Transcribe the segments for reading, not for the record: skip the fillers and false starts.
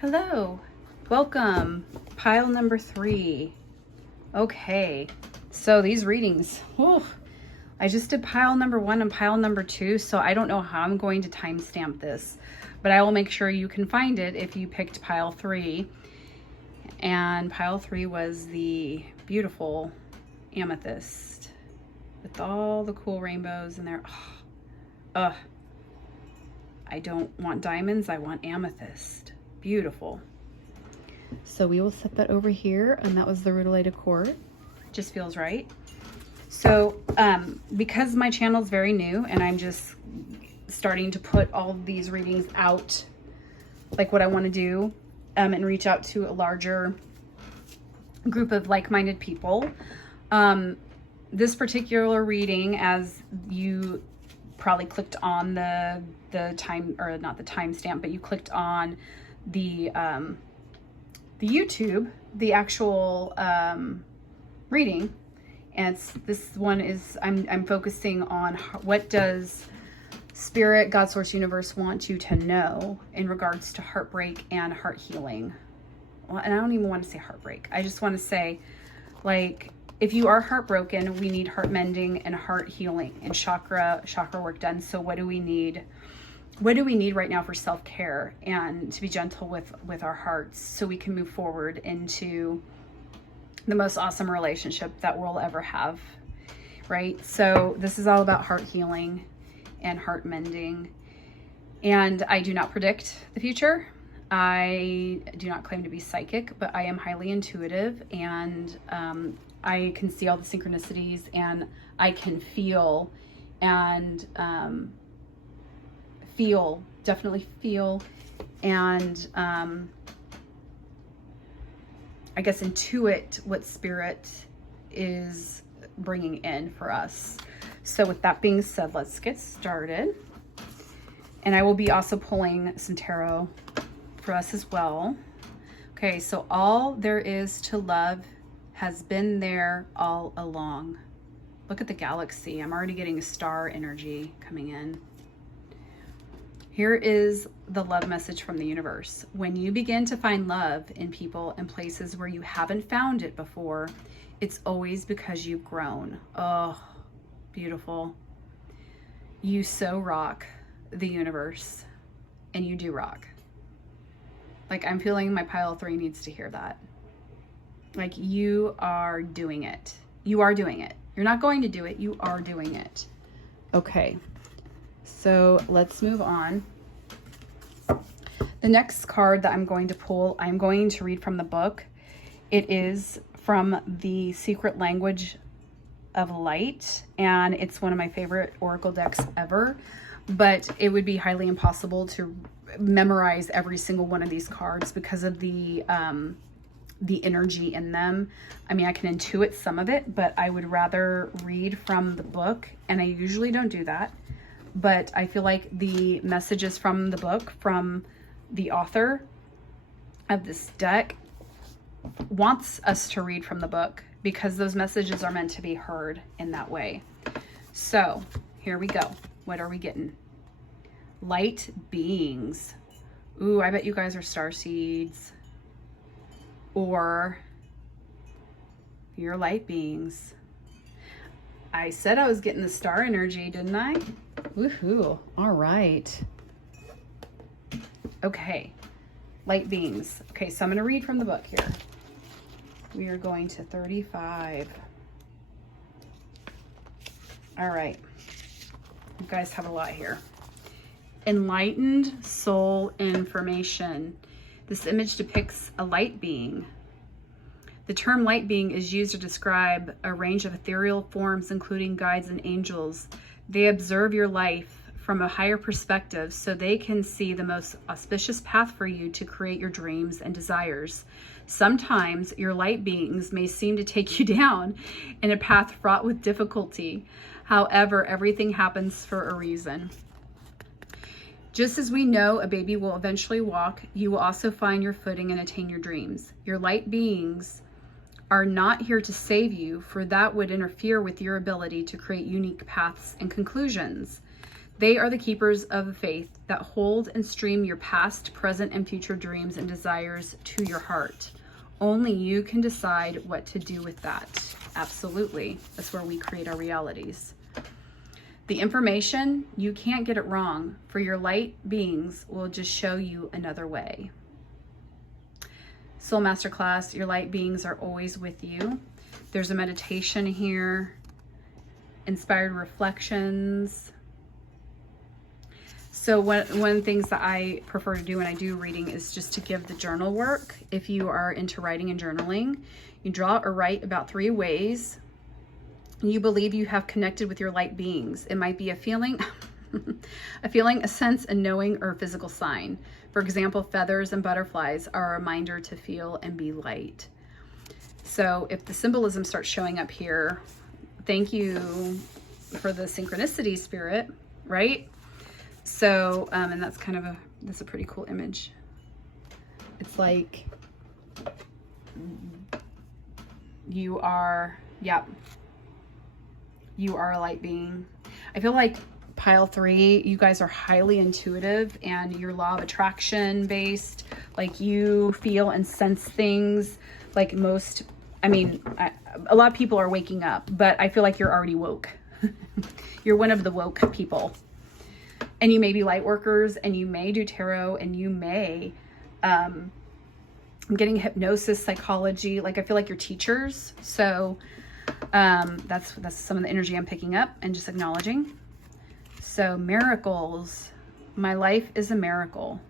Hello, welcome, pile number 3. Okay, so these readings, I just did pile number 1 and pile number 2, so I don't know how I'm going to timestamp this, but I will make sure you can find it if you picked pile 3. And pile 3 was the beautiful Amethyst with all the cool rainbows in there. I don't want diamonds, I want amethyst. Beautiful. So we will set that over here, and that was the rutilated cord. Just feels right. So because my channel is very new and I'm just starting to put all of these readings out, like what I want to do, and reach out to a larger group of like-minded people, this particular reading, as you probably clicked on the time, or not the timestamp, but you clicked on the YouTube, the actual reading, and this one is I'm focusing on what does Spirit, God, Source, Universe want you to know in regards to heartbreak and heart healing. Well, and I don't even want to say heartbreak. I just want to say, like, if you are heartbroken, we need heart mending and heart healing and chakra work done. So what do we need? What do we need right now for self-care and to be gentle with our hearts so we can move forward into the most awesome relationship that we'll ever have, right? So this is all about heart healing and heart mending. And I do not predict the future. I do not claim to be psychic, but I am highly intuitive, and I can see all the synchronicities, and I can feel and definitely feel, and I guess intuit what Spirit is bringing in for us. So with that being said, let's get started. And I will be also pulling some tarot for us as well. Okay, so all there is to love has been there all along. Look at the galaxy. I'm already getting a star energy coming in. Here is the love message from the universe. When you begin to find love in people and places where you haven't found it before, it's always because you've grown. Oh, beautiful. You so rock the universe, and you do rock. Like, I'm feeling my pile 3 needs to hear that. Like, you are doing it. You are doing it. You're not going to do it. You are doing it. Okay. So let's move on. The next card that I'm going to pull, I'm going to read from the book. It is from the Secret Language of Light, and it's one of my favorite oracle decks ever, but it would be highly impossible to memorize every single one of these cards because of the energy in them. I mean, I can intuit some of it, but I would rather read from the book, and I usually don't do that. But I feel like the messages from the book, from the author of this deck, wants us to read from the book because those messages are meant to be heard in that way. So here we go. What are we getting? Light beings. Ooh, I bet you guys are starseeds, or you're light beings. I said I was getting the star energy, didn't I? Woohoo. All right. Okay. Light beings. Okay, so I'm going to read from the book here. We are going to 35. All right. You guys have a lot here. Enlightened soul information. This image depicts a light being. The term light being is used to describe a range of ethereal forms, including guides and angels. They observe your life from a higher perspective so they can see the most auspicious path for you to create your dreams and desires. Sometimes your light beings may seem to take you down in a path fraught with difficulty. However, everything happens for a reason. Just as we know a baby will eventually walk, you will also find your footing and attain your dreams. Your light beings are not here to save you, for that would interfere with your ability to create unique paths and conclusions. They are the keepers of the faith that hold and stream your past, present, and future dreams and desires to your heart. Only you can decide what to do with that. Absolutely. That's where we create our realities. The information, you can't get it wrong, for your light beings will just show you another way. Soul Masterclass, your light beings are always with you. There's a meditation here, inspired reflections. So one of the things that I prefer to do when I do reading is just to give the journal work. If you are into writing and journaling, you draw or write about 3 ways you believe you have connected with your light beings. It might be a feeling, a sense, a knowing, or a physical sign. For example, feathers and butterflies are a reminder to feel and be light. So if the symbolism starts showing up here, thank you for the synchronicity, spirit, right? So, and that's kind of that's a pretty cool image. It's like you are, yep. You are a light being. I feel like pile 3, you guys are highly intuitive and you're law of attraction based. Like you feel and sense things like most, I mean, a lot of people are waking up, but I feel like you're already woke. You're one of the woke people. And you may be light workers and you may do tarot and you may, I'm getting hypnosis, psychology. Like I feel like you're teachers. So that's some of the energy I'm picking up and just acknowledging. So miracles, my life is a miracle.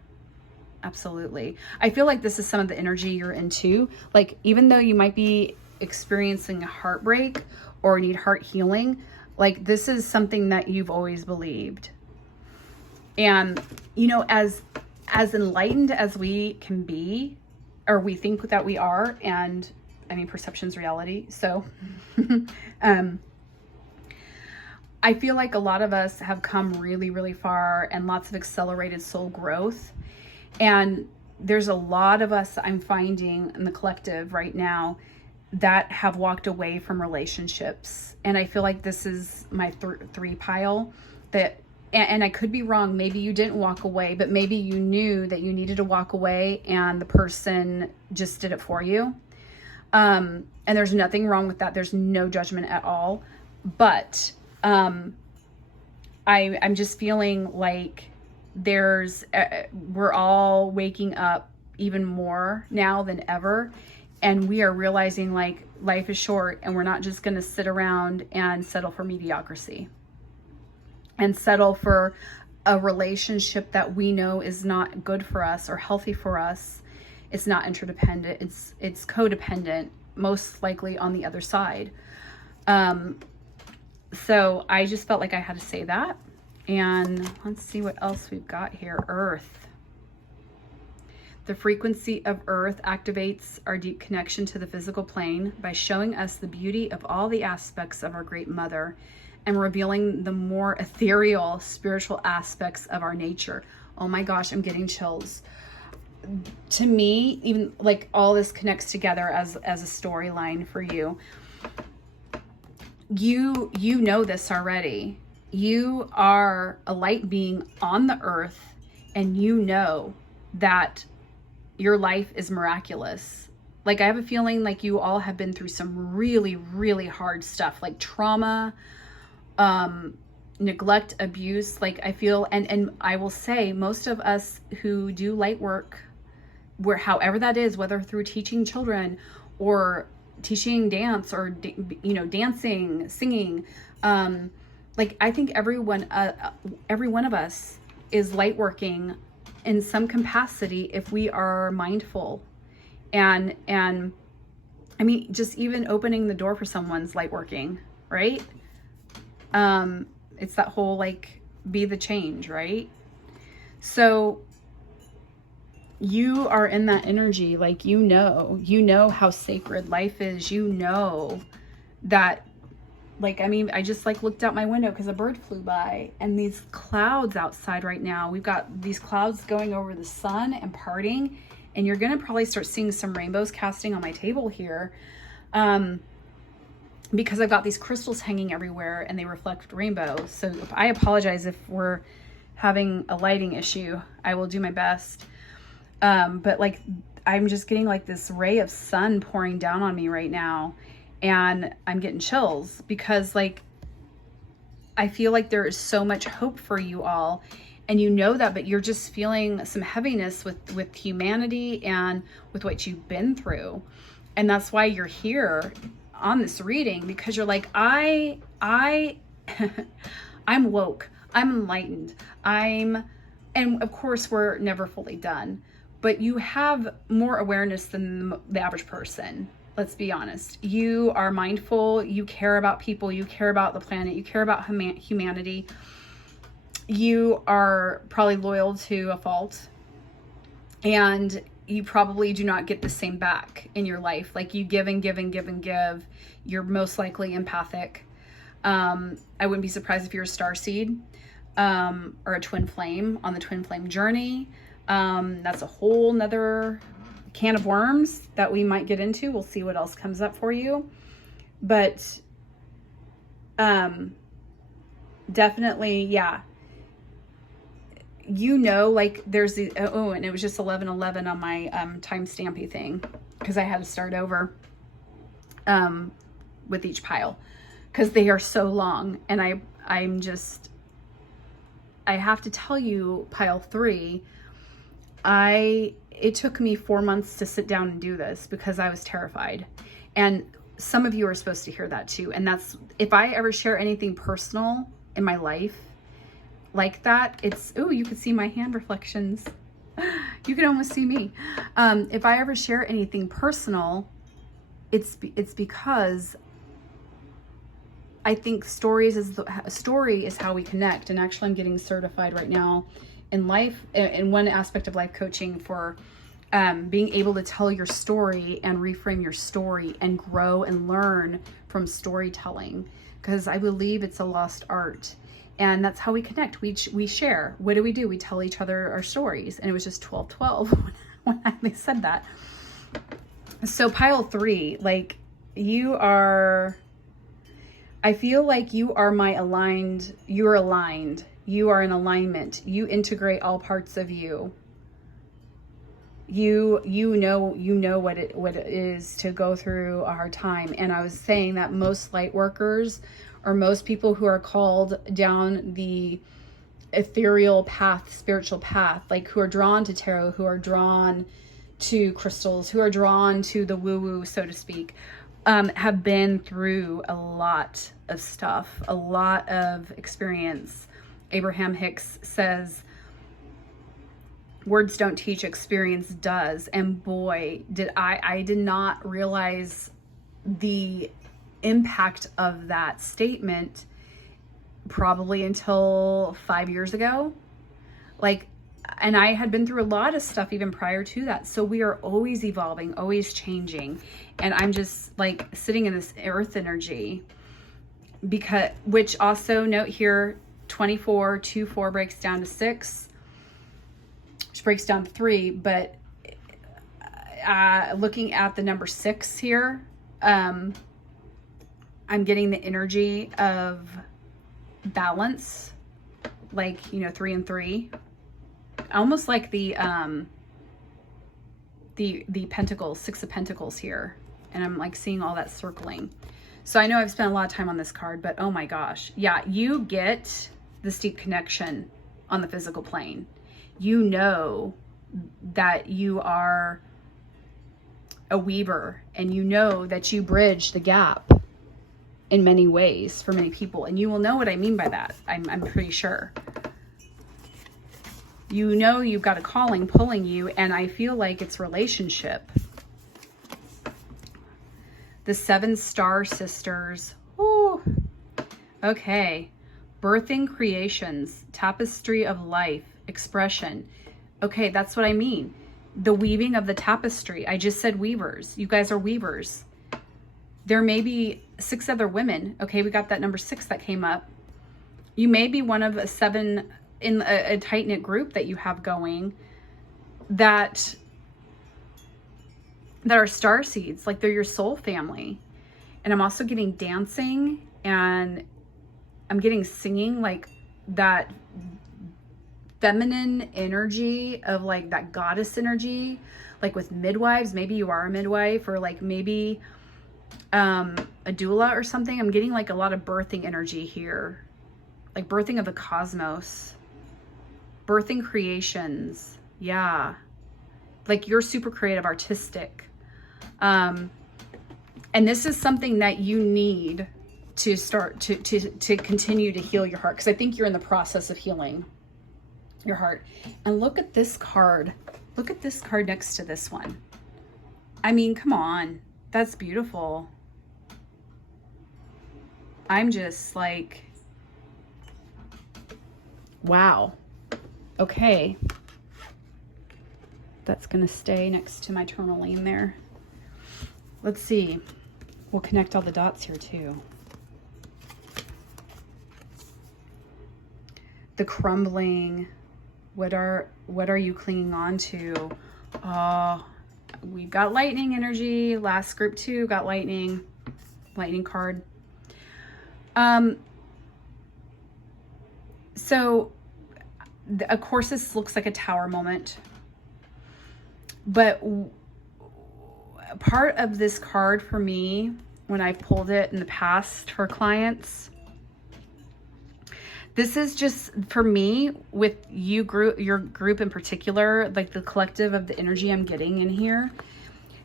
Absolutely. I feel like this is some of the energy you're into. Like even though you might be experiencing a heartbreak or need heart healing, like this is something that you've always believed. And you know, as enlightened as we can be, or we think that we are, and I mean, perception's reality. So, I feel like a lot of us have come really, really far and lots of accelerated soul growth. And there's a lot of us I'm finding in the collective right now that have walked away from relationships. And I feel like this is my 3 pile that, and I could be wrong. Maybe you didn't walk away, but maybe you knew that you needed to walk away and the person just did it for you. And there's nothing wrong with that. There's no judgment at all. But I'm just feeling like we're all waking up even more now than ever. And we are realizing like life is short and we're not just going to sit around and settle for mediocrity and settle for a relationship that we know is not good for us or healthy for us. It's not interdependent. It's codependent, most likely on the other side. So I just felt like I had to say that. And let's see what else we've got here. Earth. The frequency of Earth activates our deep connection to the physical plane by showing us the beauty of all the aspects of our Great Mother and revealing the more ethereal spiritual aspects of our nature. Oh my gosh, I'm getting chills. To me, even like all this connects together as a storyline for you. You know this already. You are a light being on the earth, and you know that your life is miraculous. Like I have a feeling like you all have been through some really, really hard stuff, like trauma, neglect, abuse. Like I feel, and I will say most of us who do light work, where however that is, whether through teaching children or teaching dance or dancing, singing, like I think every one of us is light working in some capacity if we are mindful. And I mean, just even opening the door for someone's light working, right? It's that whole like be the change, right? So you are in that energy, like you know how sacred life is. You know that, like, I mean, I just like looked out my window because a bird flew by, and these clouds outside right now, we've got these clouds going over the sun and parting, and you're gonna probably start seeing some rainbows casting on my table here. because I've got these crystals hanging everywhere and they reflect rainbow. So I apologize if we're having a lighting issue. I will do my best. But like, I'm just getting like this ray of sun pouring down on me right now, and I'm getting chills because like, I feel like there is so much hope for you all, and you know that, but you're just feeling some heaviness with humanity and with what you've been through. And that's why you're here on this reading, because you're like, I'm woke, I'm enlightened, and of course we're never fully done, but you have more awareness than the average person. Let's be honest. You are mindful, you care about people, you care about the planet, you care about humanity. You are probably loyal to a fault, and you probably do not get the same back in your life. Like, you give and give and give and give. You're most likely empathic. I wouldn't be surprised if you're a starseed, or a twin flame on the twin flame journey. That's a whole nother can of worms that we might get into. We'll see what else comes up for you. But definitely, yeah. You know, like there's the, oh, and it was just 11:11 on my time stampy thing, because I had to start over with each pile because they are so long. And I have to tell you, pile 3, it took me 4 months to sit down and do this because I was terrified. And some of you are supposed to hear that too. And that's, if I ever share anything personal in my life like that, it's, oh, you can see my hand reflections. You can almost see me. If I ever share anything personal, it's because I think story is how we connect. And actually, I'm getting certified right now in life, in one aspect of life coaching, for being able to tell your story and reframe your story and grow and learn from storytelling, because I believe it's a lost art. And that's how we connect. We share. What do? We tell each other our stories. And it was just 12:12 when they said that. So pile 3, like, you are, I feel like you are you're aligned. You are in alignment. You integrate all parts of you. You know what it is to go through a hard time. And I was saying that most light workers, or most people who are called down the ethereal path, spiritual path, like who are drawn to tarot, who are drawn to crystals, who are drawn to the woo-woo, so to speak, have been through a lot of stuff, a lot of experience. Abraham Hicks says, words don't teach, experience does. And boy, I did not realize the impact of that statement probably until 5 years ago. Like, and I had been through a lot of stuff even prior to that. So we are always evolving, always changing. And I'm just like sitting in this earth energy, because, which also note here, 24, 2, 4 breaks down to 6, which breaks down to 3. But looking at the number 6 here, I'm getting the energy of balance, like, 3 and 3, almost like the pentacles, 6 of pentacles here. And I'm like seeing all that circling. So I know I've spent a lot of time on this card, but oh my gosh. Yeah, you get this deep connection on the physical plane. You know that you are a weaver, and you know that you bridge the gap in many ways for many people. And you will know what I mean by that. I'm pretty sure. You know you've got a calling pulling you, and I feel like it's relationship. The 7 star sisters. Ooh. Okay. Birthing creations, tapestry of life, expression. Okay, that's what I mean. The weaving of the tapestry. I just said weavers. You guys are weavers. There may be 6 other women. Okay, we got that number 6 that came up. You may be one of 7 in a tight-knit group that you have going that are star seeds, like they're your soul family. And I'm also getting dancing, and I'm getting singing, like that feminine energy of like that goddess energy, like with midwives. Maybe you are a midwife, or like maybe a doula or something. I'm getting like a lot of birthing energy here, like birthing of the cosmos, birthing creations. Yeah. Like you're super creative, artistic. And this is something that you need to start to continue to heal your heart. Because I think you're in the process of healing your heart. And look at this card. Look at this card next to this one. I mean, come on. That's beautiful. I'm just like, wow. Okay. That's going to stay next to my tourmaline there. Let's see. We'll connect all the dots here too. The crumbling. What are you clinging on to? Oh, we've got lightning energy. Last group 2 got lightning card. So of course this looks like a tower moment, but part of this card for me, when I pulled it in the past for clients, this is just for me with your group in particular, like the collective of the energy I'm getting in here,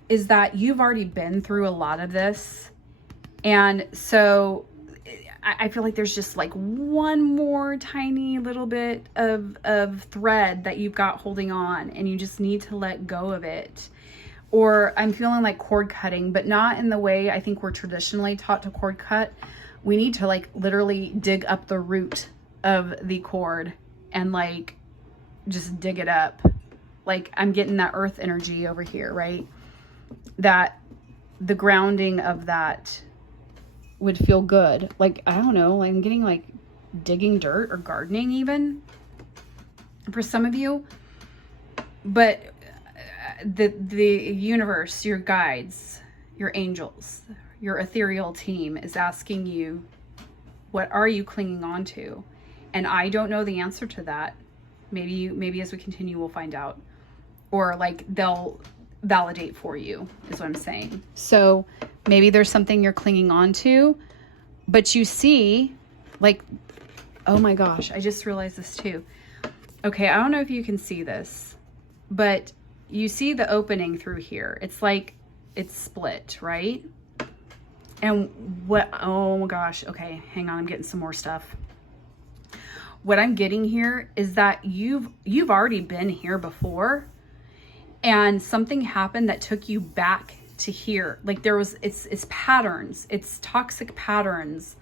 is that you've already been through a lot of this. And so I feel like there's just like one more tiny little bit of thread that you've got holding on, and you just need to let go of it. Or I'm feeling like cord cutting, but not in the way I think we're traditionally taught to cord cut. We need to like literally dig up the root of the cord and like just dig it up. Like I'm getting that earth energy over here, right? That the grounding of that would feel good. Like, I don't know, like I'm getting like digging dirt or gardening even for some of you. But the universe, your guides, your angels, your ethereal team is asking you, what are you clinging on to? And I don't know the answer to that. Maybe as we continue, we'll find out. Or like they'll validate for you, is what I'm saying. So maybe there's something you're clinging on to, but you see, like, oh my gosh, I just realized this too. Okay, I don't know if you can see this, but you see the opening through here. It's like it's split, right? And what, oh my gosh, okay, hang on, I'm getting some more stuff. What I'm getting here is that you've already been here before, and something happened that took you back to here. Like there was, it's patterns, it's toxic patterns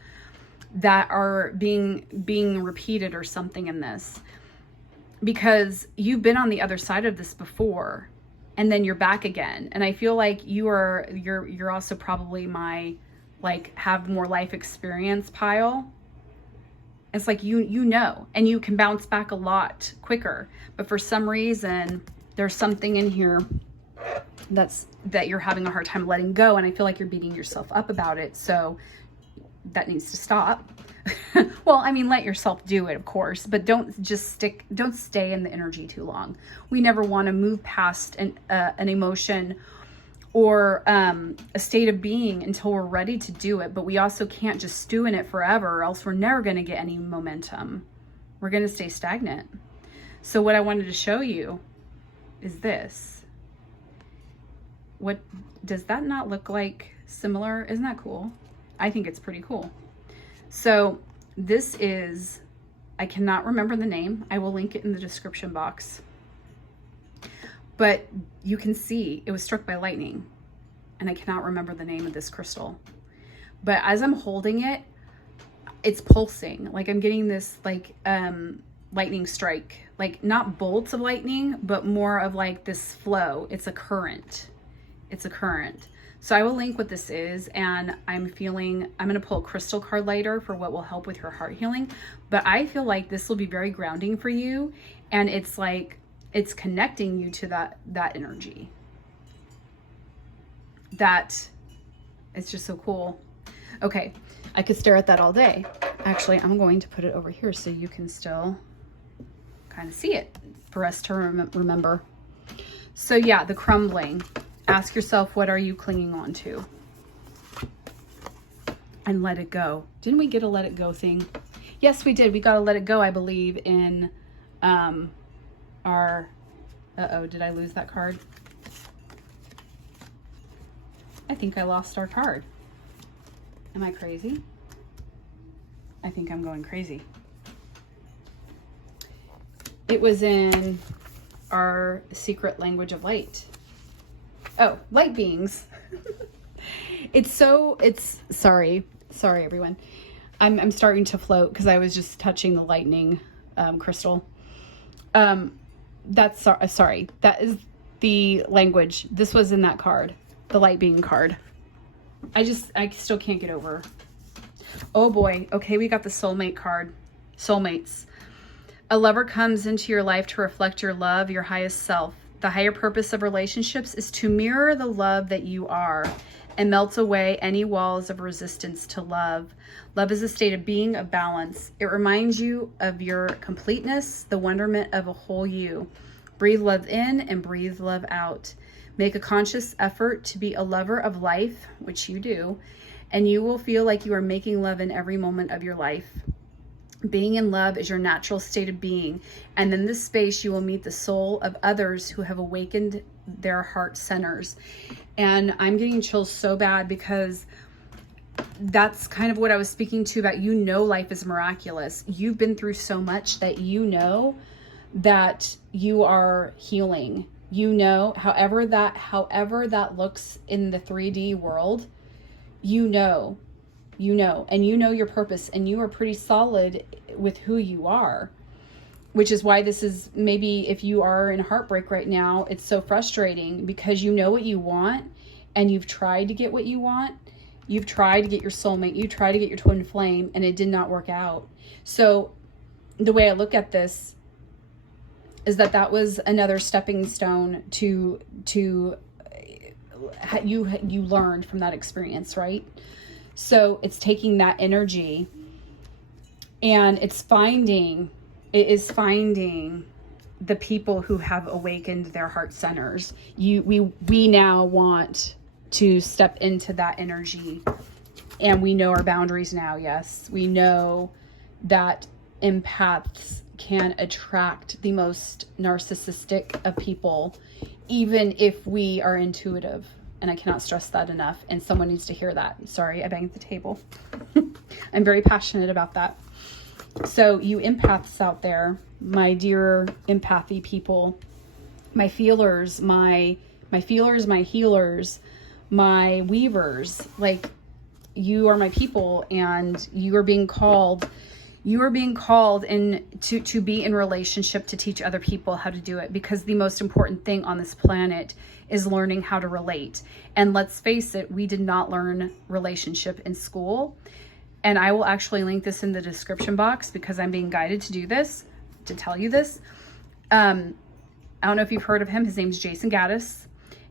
that are being repeated or something in this, because you've been on the other side of this before, and then you're back again. And I feel like you're also probably my like have more life experience pile. It's like you know, and you can bounce back a lot quicker, but for some reason there's something in here that you're having a hard time letting go, and I feel like you're beating yourself up about it. So that needs to stop. Well, I mean, let yourself do it, of course, but don't stay in the energy too long. We never want to move past an emotion or a state of being until we're ready to do it. But we also can't just stew in it forever, or else we're never going to get any momentum. We're going to stay stagnant. So what I wanted to show you is this. What does that not look like similar? Isn't that cool? I think it's pretty cool. So this is, I cannot remember the name. I will link it in the description box. But you can see it was struck by lightning, and I cannot remember the name of this crystal. But as I'm holding it, it's pulsing. Like I'm getting this like lightning strike, like not bolts of lightning, but more of like this flow. It's a current. It's a current. So I will link what this is, and I'm going to pull a crystal card later for what will help with your heart healing. But I feel like this will be very grounding for you, and it's like, it's connecting you to that energy. That it's just so cool. Okay, I could stare at that all day. Actually, I'm going to put it over here so you can still kind of see it for us to remember. So yeah, the crumbling. Ask yourself, what are you clinging on to? And let it go. Didn't we get a let it go thing? Yes, we did. We got a let it go, I believe, in our... Uh-oh, did I lose that card? I think I lost our card. Am I crazy? I think I'm going crazy. It was in our secret language of light. Oh, light beings. Sorry everyone. I'm starting to float because I was just touching the lightning crystal. Sorry. That is the language. This was in that card, the light being card. I still can't get over. Oh boy. Okay, we got the soulmate card. Soulmates. A lover comes into your life to reflect your love, your highest self. The higher purpose of relationships is to mirror the love that you are and melt away any walls of resistance to love. Love is a state of being, of balance. It reminds you of your completeness, the wonderment of a whole you. Breathe love in and breathe love out. Make a conscious effort to be a lover of life, which you do, and you will feel like you are making love in every moment of your life. Being in love is your natural state of being, and in this space you will meet the soul of others who have awakened their heart centers. And I'm getting chills so bad because that's kind of what I was speaking to about. Life is miraculous. You've been through so much that that you are healing. However that looks in the 3D world, and you know your purpose, and you are pretty solid with who you are, which is why this is, maybe if you are in heartbreak right now, it's so frustrating because you know what you want and you've tried to get what you want. You've tried to get your soulmate, you tried to get your twin flame, and it did not work out. So the way I look at this is that was another stepping stone to you learned from that experience, right? So it's taking that energy and it is finding the people who have awakened their heart centers. We now want to step into that energy, and we know our boundaries now. Yes, we know that empaths can attract the most narcissistic of people, even if we are intuitive. And I cannot stress that enough. And someone needs to hear that. Sorry, I banged the table. I'm very passionate about that. So you empaths out there, my dear empathy people, my feelers, my healers, my weavers, like, you are my people, and you are being called in to be in relationship, to teach other people how to do it, because the most important thing on this planet is learning how to relate. And let's face it, we did not learn relationship in school. And I will actually link this in the description box because I'm being guided to do this, to tell you this. I don't know if you've heard of him. His name's Jason Gaddis,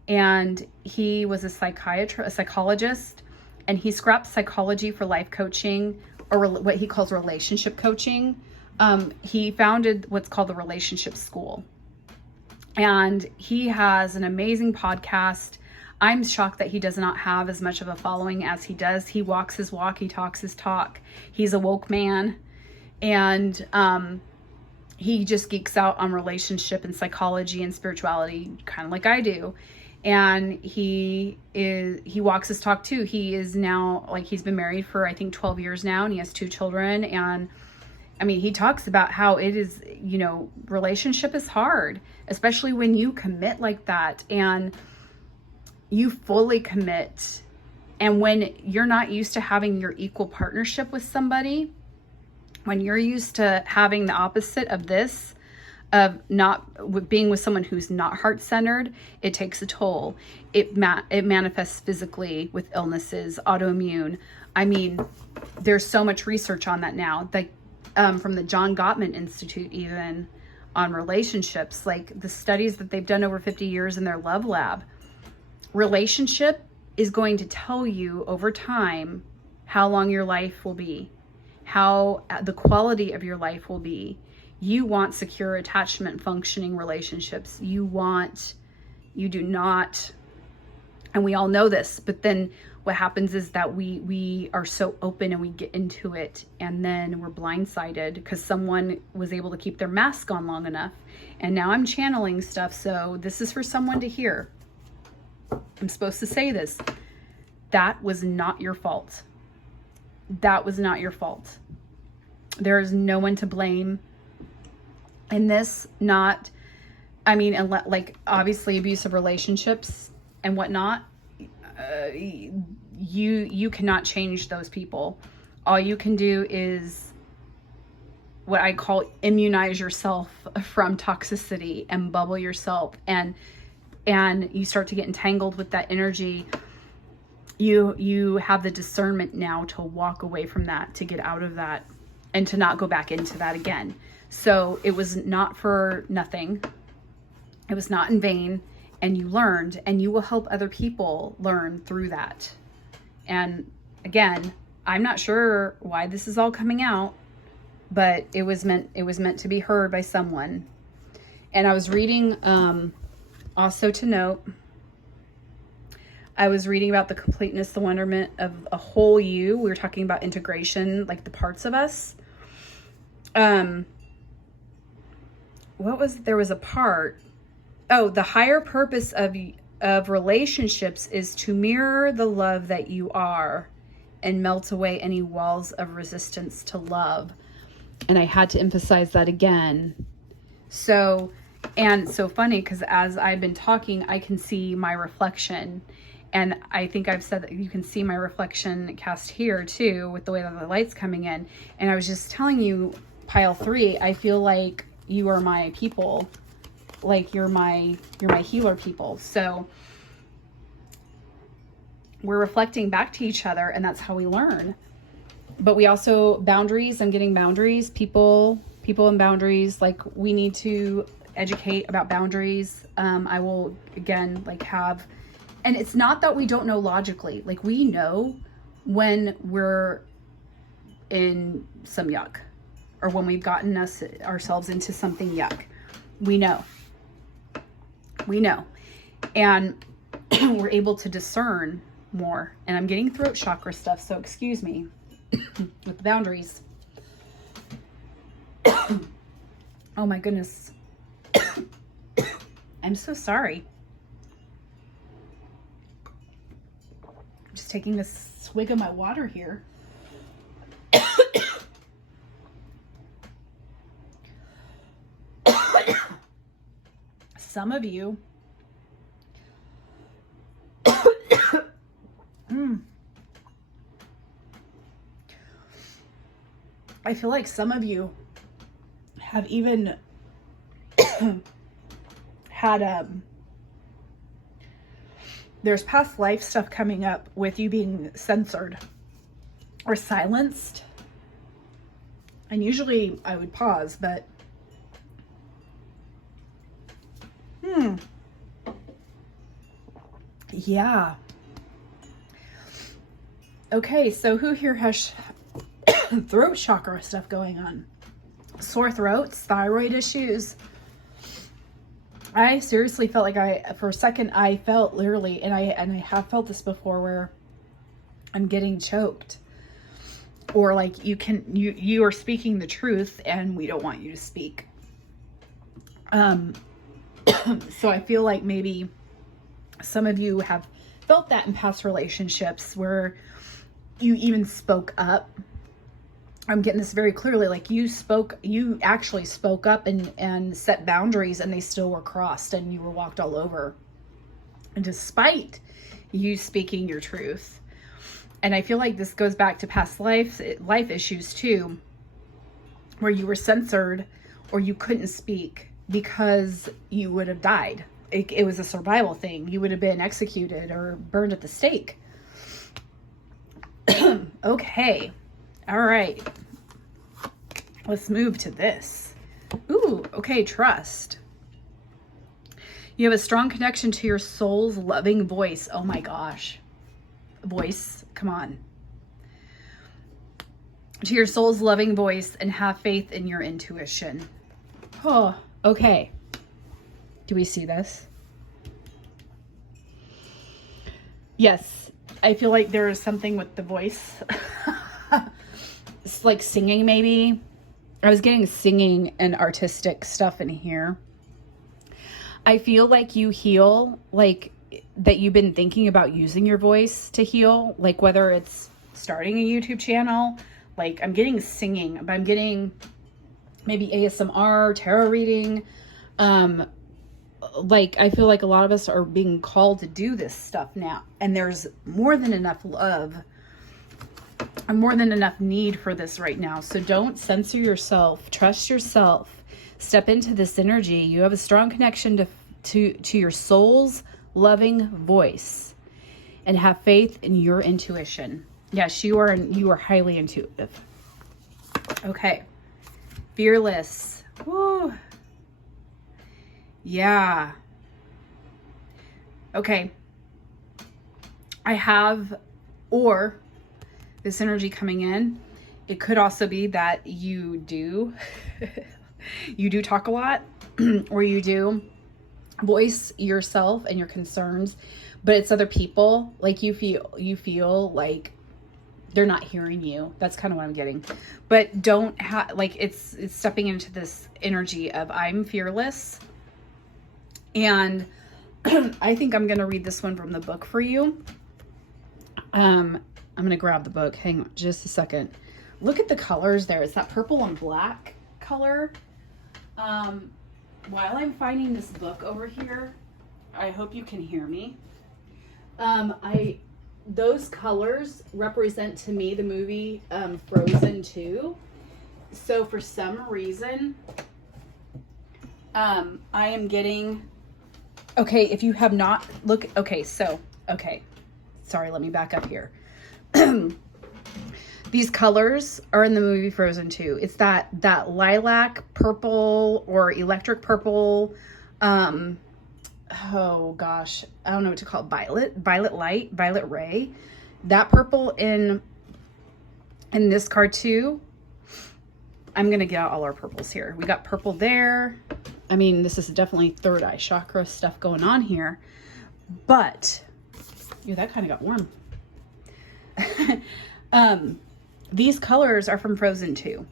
and he was a psychologist, and he scrapped psychology for life coaching, or what he calls relationship coaching. He founded what's called the Relationship School. And he has an amazing podcast. I'm shocked that he does not have as much of a following as he does. He walks his walk, he talks his talk. He's a woke man. And he just geeks out on relationship and psychology and spirituality, kind of like I do. And he walks his talk too. He is now, like, he's been married for I think 12 years now, and he has 2 children. And I mean, he talks about how it is, relationship is hard, especially when you commit like that and you fully commit. And when you're not used to having your equal partnership with somebody, when you're used to having the opposite of this, of not being with someone who's not heart-centered, it takes a toll. It manifests physically with illnesses, autoimmune. I mean, there's so much research on that now, like from the John Gottman Institute, even on relationships, like the studies that they've done over 50 years in their love lab. Relationship is going to tell you over time how long your life will be, how the quality of your life will be. You want secure attachment, functioning relationships. You do not, and we all know this, but then what happens is that we are so open and we get into it, and then we're blindsided because someone was able to keep their mask on long enough. And now I'm channeling stuff, so this is for someone to hear. I'm supposed to say this. That was not your fault. That was not your fault. There is no one to blame in this. Not, I mean, like obviously abusive relationships and whatnot, you cannot change those people. All you can do is what I call immunize yourself from toxicity and bubble yourself, and you start to get entangled with that energy. You have the discernment now to walk away from that, to get out of that, and to not go back into that again. So it was not for nothing. It was not in vain. And you learned, and you will help other people learn through that. And again, I'm not sure why this is all coming out, but it was meant to be heard by someone. And I was reading, also to note, I was reading about the completeness, the wonderment of a whole you. We were talking about integration, like the parts of us. There was a part. Oh, the higher purpose of relationships is to mirror the love that you are and melt away any walls of resistance to love. And I had to emphasize that again. So, and it's so funny because as I've been talking, I can see my reflection. And I think I've said that you can see my reflection cast here too, with the way that the light's coming in. And I was just telling you, pile 3, I feel like you are my people. Like you're my healer people. So we're reflecting back to each other, and that's how we learn. But we also, boundaries, I'm getting boundaries, people and boundaries. Like we need to educate about boundaries. I will again, like have, and it's not that we don't know logically, like we know when we're in some yuck, or when we've gotten ourselves into something yuck. We know, and we're able to discern more. And I'm getting throat chakra stuff, so excuse me with the boundaries. Oh my goodness. I'm so sorry. I'm just taking a swig of my water here. Some of you I feel like some of you have even had there's past life stuff coming up with you being censored or silenced. And usually I would pause, but yeah. Okay, so who here has throat chakra stuff going on? Sore throats, thyroid issues. I seriously felt like for a second, I felt literally, and I have felt this before, where I'm getting choked, or like you are speaking the truth and we don't want you to speak. So I feel like maybe some of you have felt that in past relationships where you even spoke up. I'm getting this very clearly, like you actually spoke up and set boundaries, and they still were crossed and you were walked all over. And despite you speaking your truth. And I feel like this goes back to past life issues too, where you were censored or you couldn't speak because you would have died. It was a survival thing. You would have been executed or burned at the stake. Okay. All right. Let's move to this. Ooh, okay, trust. You have a strong connection to your soul's loving voice. Oh my gosh. Voice, come on. to your soul's loving voice and have faith in your intuition. Oh, okay. Do we see this? Yes, I feel like there is something with the voice. It's like singing, maybe. I was getting singing and artistic stuff in here. I feel like you heal, like that you've been thinking about using your voice to heal, like whether it's starting a YouTube channel, like I'm getting singing, but I'm getting maybe ASMR, tarot reading. Like I feel like a lot of us are being called to do this stuff now, and there's more than enough love and more than enough need for this right now. So don't censor yourself, trust yourself, step into this energy. You have a strong connection to your soul's loving voice, and have faith in your intuition. Yes, you are highly intuitive. Okay. Fearless. Woo. Yeah. Okay. I have, or this energy coming in, it could also be that you do talk a lot, or you do voice yourself and your concerns, but it's other people. Like you feel like they're not hearing you. That's kind of what I'm getting. But don't like it's stepping into this energy of I'm fearless. And I think I'm going to read this one from the book for you. I'm going to grab the book. Hang on just a second. Look at the colors there. It's that purple and black color. While I'm finding this book over here, I hope you can hear me. Those colors represent to me the movie Frozen 2. So for some reason, I am getting, okay, if you have not, look, okay, sorry, let me back up here. These colors are in the movie Frozen 2. It's that lilac purple or electric purple, oh gosh, I don't know what to call it. Violet light, violet ray. That purple in this card too. I'm going to get out all our purples here. We got purple there. I mean, this is definitely third eye chakra stuff going on here. But, that kind of got warm. These colors are from Frozen 2.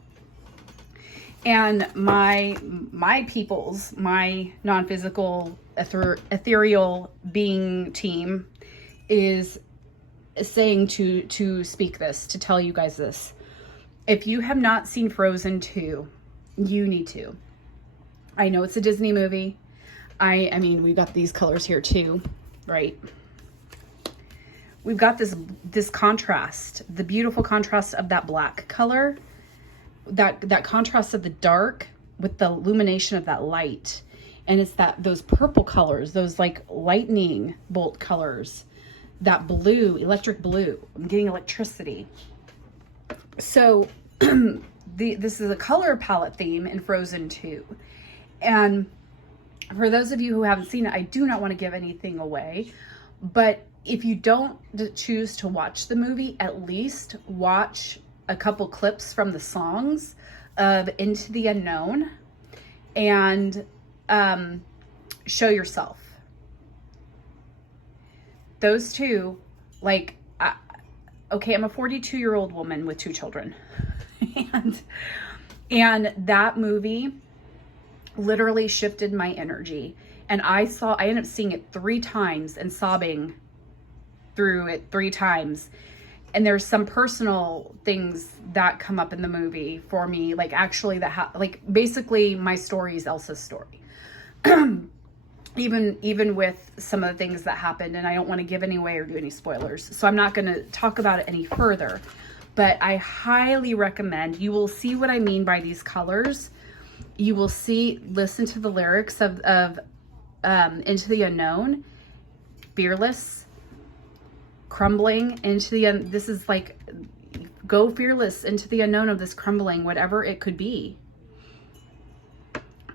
And my peoples, my non-physical ethereal being team is saying to speak this, to tell you guys this. If you have not seen Frozen 2, you need to. I know it's a Disney movie. I mean, we've got these colors here too, right? We've got this contrast, the beautiful contrast of that black color, that contrast of the dark with the illumination of that light. And it's those purple colors, those like lightning bolt colors, that blue, electric blue. I'm getting electricity. So this is a color palette theme in Frozen 2. And for those of you who haven't seen it, I do not want to give anything away, but if you don't choose to watch the movie, at least watch a couple clips from the songs of Into the Unknown and Show Yourself. Those two, like, okay, I'm a 42-year-old woman with 2 children. and that movie literally shifted my energy. And I ended up seeing it 3 times and sobbing through it 3 times. And there's some personal things that come up in the movie for me, like actually like basically my story is Elsa's story. even with some of the things that happened, and I don't want to give any away or do any spoilers, so I'm not going to talk about it any further. But I highly recommend, you will see what I mean by these colors. You will listen to the lyrics of Into the Unknown, fearless, crumbling into this is like, go fearless into the unknown of this crumbling, whatever it could be.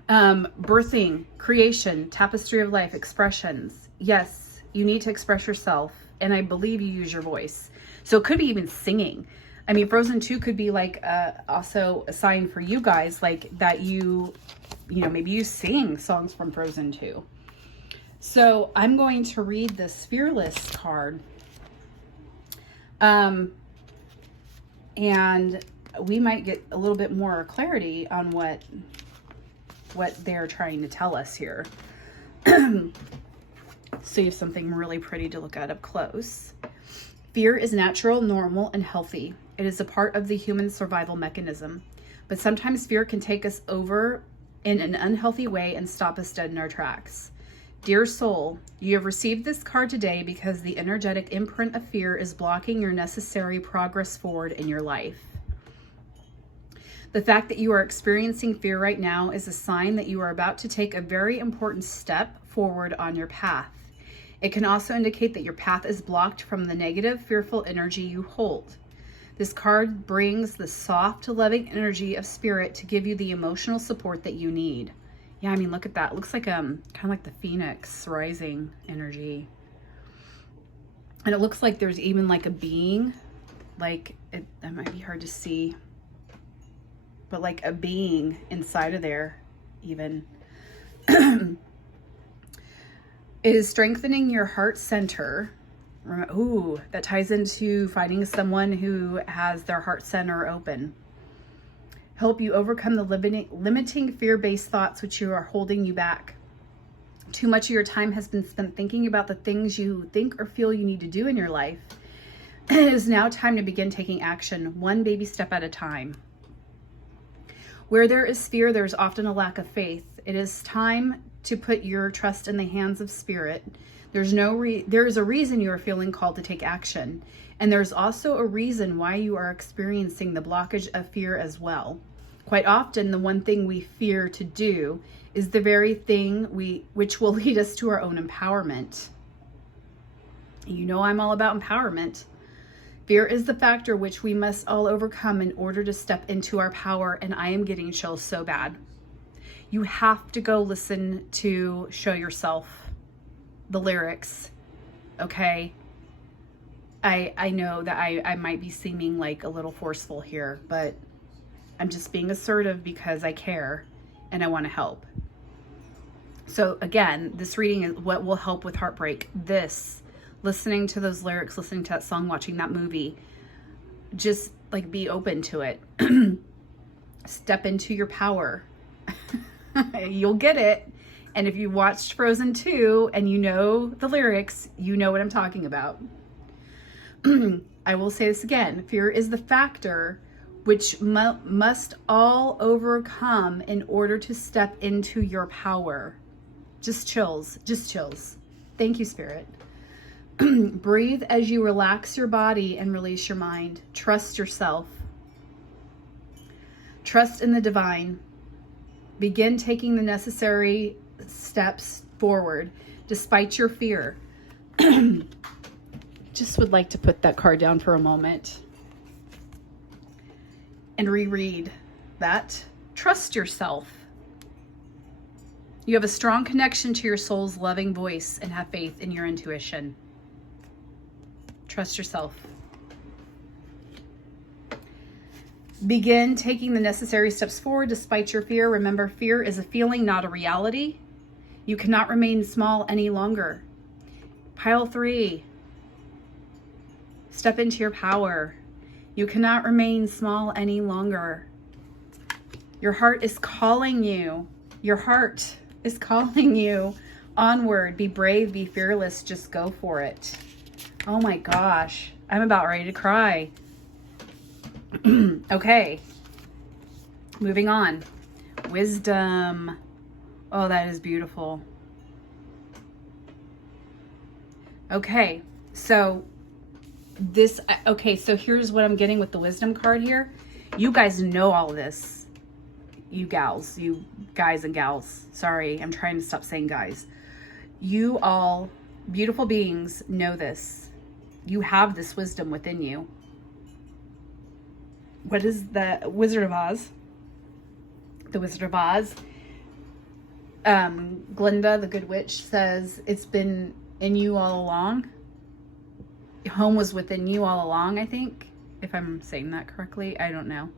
Birthing, creation, tapestry of life, expressions. Yes, you need to express yourself, and I believe you use your voice. So it could be even singing. I mean, Frozen 2 could be like also a sign for you guys, like that you know, maybe you sing songs from Frozen 2. So I'm going to read this Fearless card. And we might get a little bit more clarity on what they're trying to tell us here. So you have something really pretty to look at up close. Fear is natural, normal, and healthy. It is a part of the human survival mechanism. But sometimes fear can take us over in an unhealthy way and stop us dead in our tracks. Dear soul, you have received this card today because the energetic imprint of fear is blocking your necessary progress forward in your life. The fact that you are experiencing fear right now is a sign that you are about to take a very important step forward on your path. It can also indicate that your path is blocked from the negative, fearful energy you hold. This card brings the soft, loving energy of spirit to give you the emotional support that you need. Yeah, I mean, look at that. It looks like kind of like the Phoenix rising energy. And it looks like there's even like a being, like that might be hard to see, but like a being inside of there even. It is strengthening your heart center. Ooh, that ties into finding someone who has their heart center open. Help you overcome the limiting fear-based thoughts which you are holding you back. Too much of your time has been spent thinking about the things you think or feel you need to do in your life. It is now time to begin taking action, one baby step at a time. Where there is fear, there is often a lack of faith. It is time to put your trust in the hands of spirit. There is a reason you are feeling called to take action. And there's also a reason why you are experiencing the blockage of fear as well. Quite often, the one thing we fear to do is the very thing which will lead us to our own empowerment. You know I'm all about empowerment. Fear is the factor which we must all overcome in order to step into our power, and I am getting chills so bad. You have to go listen to Show Yourself, the lyrics, okay? I know that I might be seeming like a little forceful here, but I'm just being assertive because I care and I want to help. So again, this reading is what will help with heartbreak. Listening to those lyrics, listening to that song, watching that movie, just like be open to it. Step into your power. You'll get it. And if you watched Frozen 2 and you know the lyrics, you know what I'm talking about. I will say this again. Fear is the factor which must all overcome in order to step into your power. Just chills. Thank you, Spirit. Breathe as you relax your body and release your mind. Trust yourself. Trust in the divine. Begin taking the necessary steps forward despite your fear. Just would like to put that card down for a moment and reread that. Trust yourself. You have a strong connection to your soul's loving voice and have faith in your intuition. Trust yourself. Begin taking the necessary steps forward despite your fear. Remember, fear is a feeling, not a reality. You cannot remain small any longer. Pile 3. Step into your power. You cannot remain small any longer. Your heart is calling you. Your heart is calling you onward. Be brave, be fearless, just go for it. Oh my gosh, I'm about ready to cry. Okay, moving on. Wisdom. Oh, that is beautiful. Okay, so so here's what I'm getting with the wisdom card here. You guys know all this. You gals, you guys and gals. Sorry, I'm trying to stop saying guys. You all, beautiful beings, know this. You have this wisdom within you. What is the Wizard of Oz? The Wizard of Oz. Glinda, the Good Witch, says it's been in you all along. Home was within you all along, I think. if I'm saying that correctly. I don't know.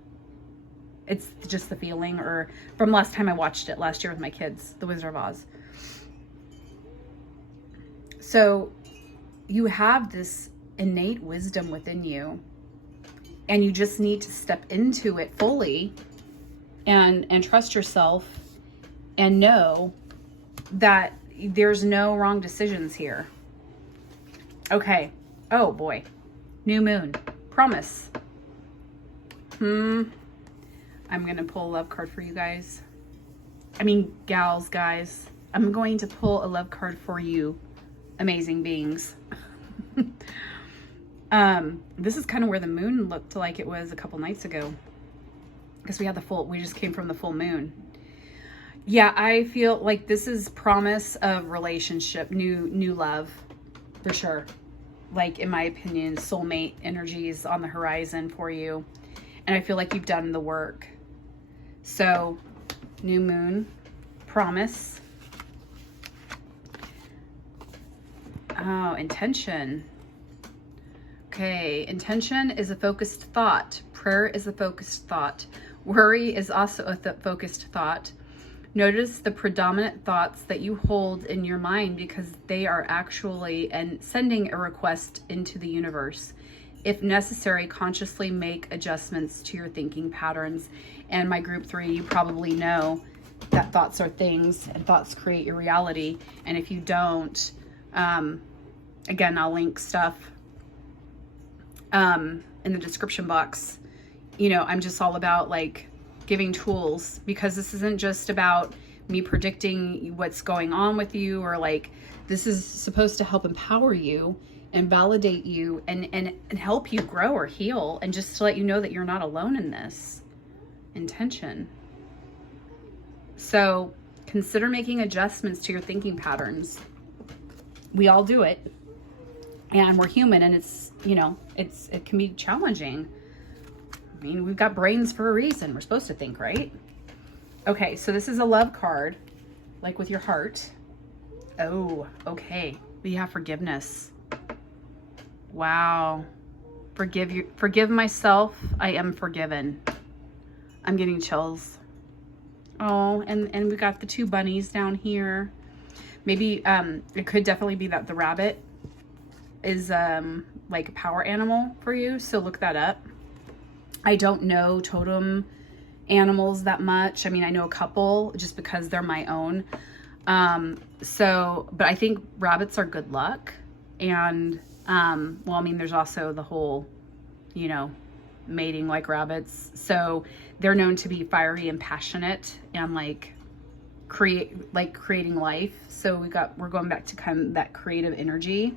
It's just the feeling, or from last time I watched it last year with my kids, The Wizard of Oz. So you have this innate wisdom within you, and you just need to step into it fully and trust yourself and know that there's no wrong decisions here. Okay. Oh boy. New moon. Promise. I'm going to pull a love card for you guys. I mean, gals, guys. I'm going to pull a love card for you, amazing beings. This is kind of where the moon looked like it was a couple nights ago, because we just came from the full moon. Yeah, I feel like this is promise of relationship, new love, for sure. Like, in my opinion, soulmate energies on the horizon for you. And I feel like you've done the work. So, new moon, promise. Oh, intention. Okay, intention is a focused thought. Prayer is a focused thought. Worry is also a focused thought. Notice the predominant thoughts that you hold in your mind, because they are actually sending a request into the universe. If necessary, consciously make adjustments to your thinking patterns. And my group 3, you probably know that thoughts are things and thoughts create your reality. And if you don't, again, I'll link stuff in the description box. You know, I'm just all about like giving tools, because this isn't just about me predicting what's going on with you, or like, this is supposed to help empower you and validate you and help you grow or heal, and just to let you know that you're not alone in this. Intention. So consider making adjustments to your thinking patterns. We all do it, and we're human, and it's, you know, it can be challenging. I mean, we've got brains for a reason. We're supposed to think, right? Okay, so this is a love card, like with your heart. Oh, okay. We have forgiveness. Wow. Forgive myself. I am forgiven. I'm getting chills. Oh, and we got the 2 bunnies down here. Maybe it could definitely be that the rabbit is like a power animal for you. So look that up. I don't know totem animals that much. I mean, I know a couple just because they're my own. But I think rabbits are good luck. And, well, I mean, there's also the whole, you know, mating like rabbits. So they're known to be fiery and passionate and like creating life. So we're going back to kind of that creative energy.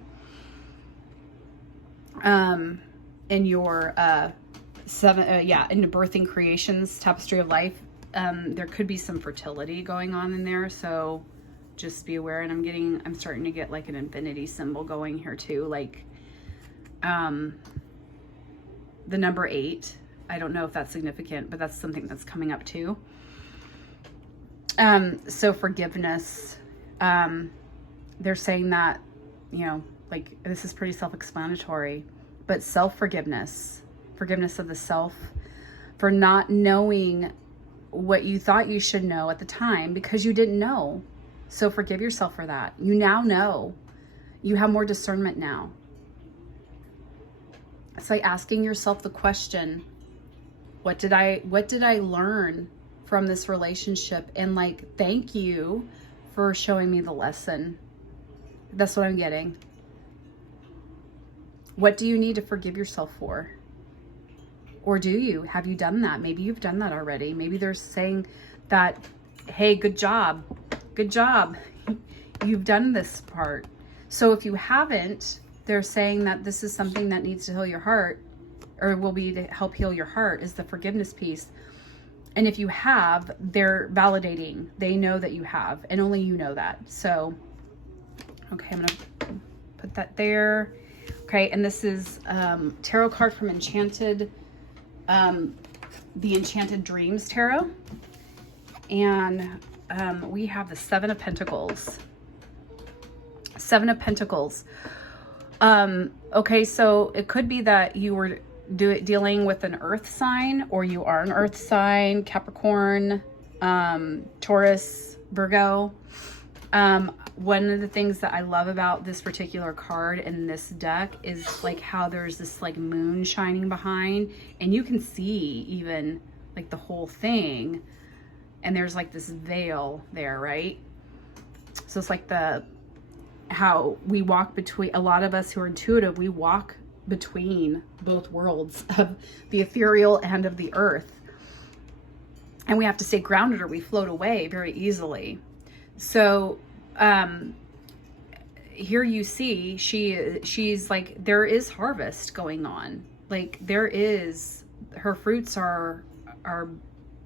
In your, in the birthing creations tapestry of life, there could be some fertility going on in there, so just be aware. And I'm starting to get like an infinity symbol going here too, like the number 8. I don't know if that's significant, but that's something that's coming up too. So forgiveness, they're saying that, you know, like, this is pretty self-explanatory, but forgiveness of the self for not knowing what you thought you should know at the time, because you didn't know. So forgive yourself for that. You now know. You have more discernment now. It's like asking yourself the question, what did I learn from this relationship? And like, thank you for showing me the lesson. That's what I'm getting. What do you need to forgive yourself for? Or do you? Have you done that? Maybe you've done that already. Maybe they're saying that, hey, good job. Good job. You've done this part. So if you haven't, they're saying that this is something that needs to heal your heart, or will be to help heal your heart, is the forgiveness piece. And if you have, they're validating. They know that you have, and only you know that. So, okay, I'm going to put that there. Okay, and this is tarot card from Enchanted, the Enchanted Dreams Tarot. And we have the 7 of Pentacles. 7 of Pentacles. Okay, so it could be that you were dealing with an earth sign, or you are an earth sign, Capricorn, Taurus, Virgo, one of the things that I love about this particular card in this deck is like how there's this like moon shining behind, and you can see even like the whole thing, and there's like this veil there, right? So it's like how we walk between, a lot of us who are intuitive, we walk between both worlds of the ethereal and of the earth, and we have to stay grounded or we float away very easily. So here you see she's like, there is harvest going on, like there is, her fruits are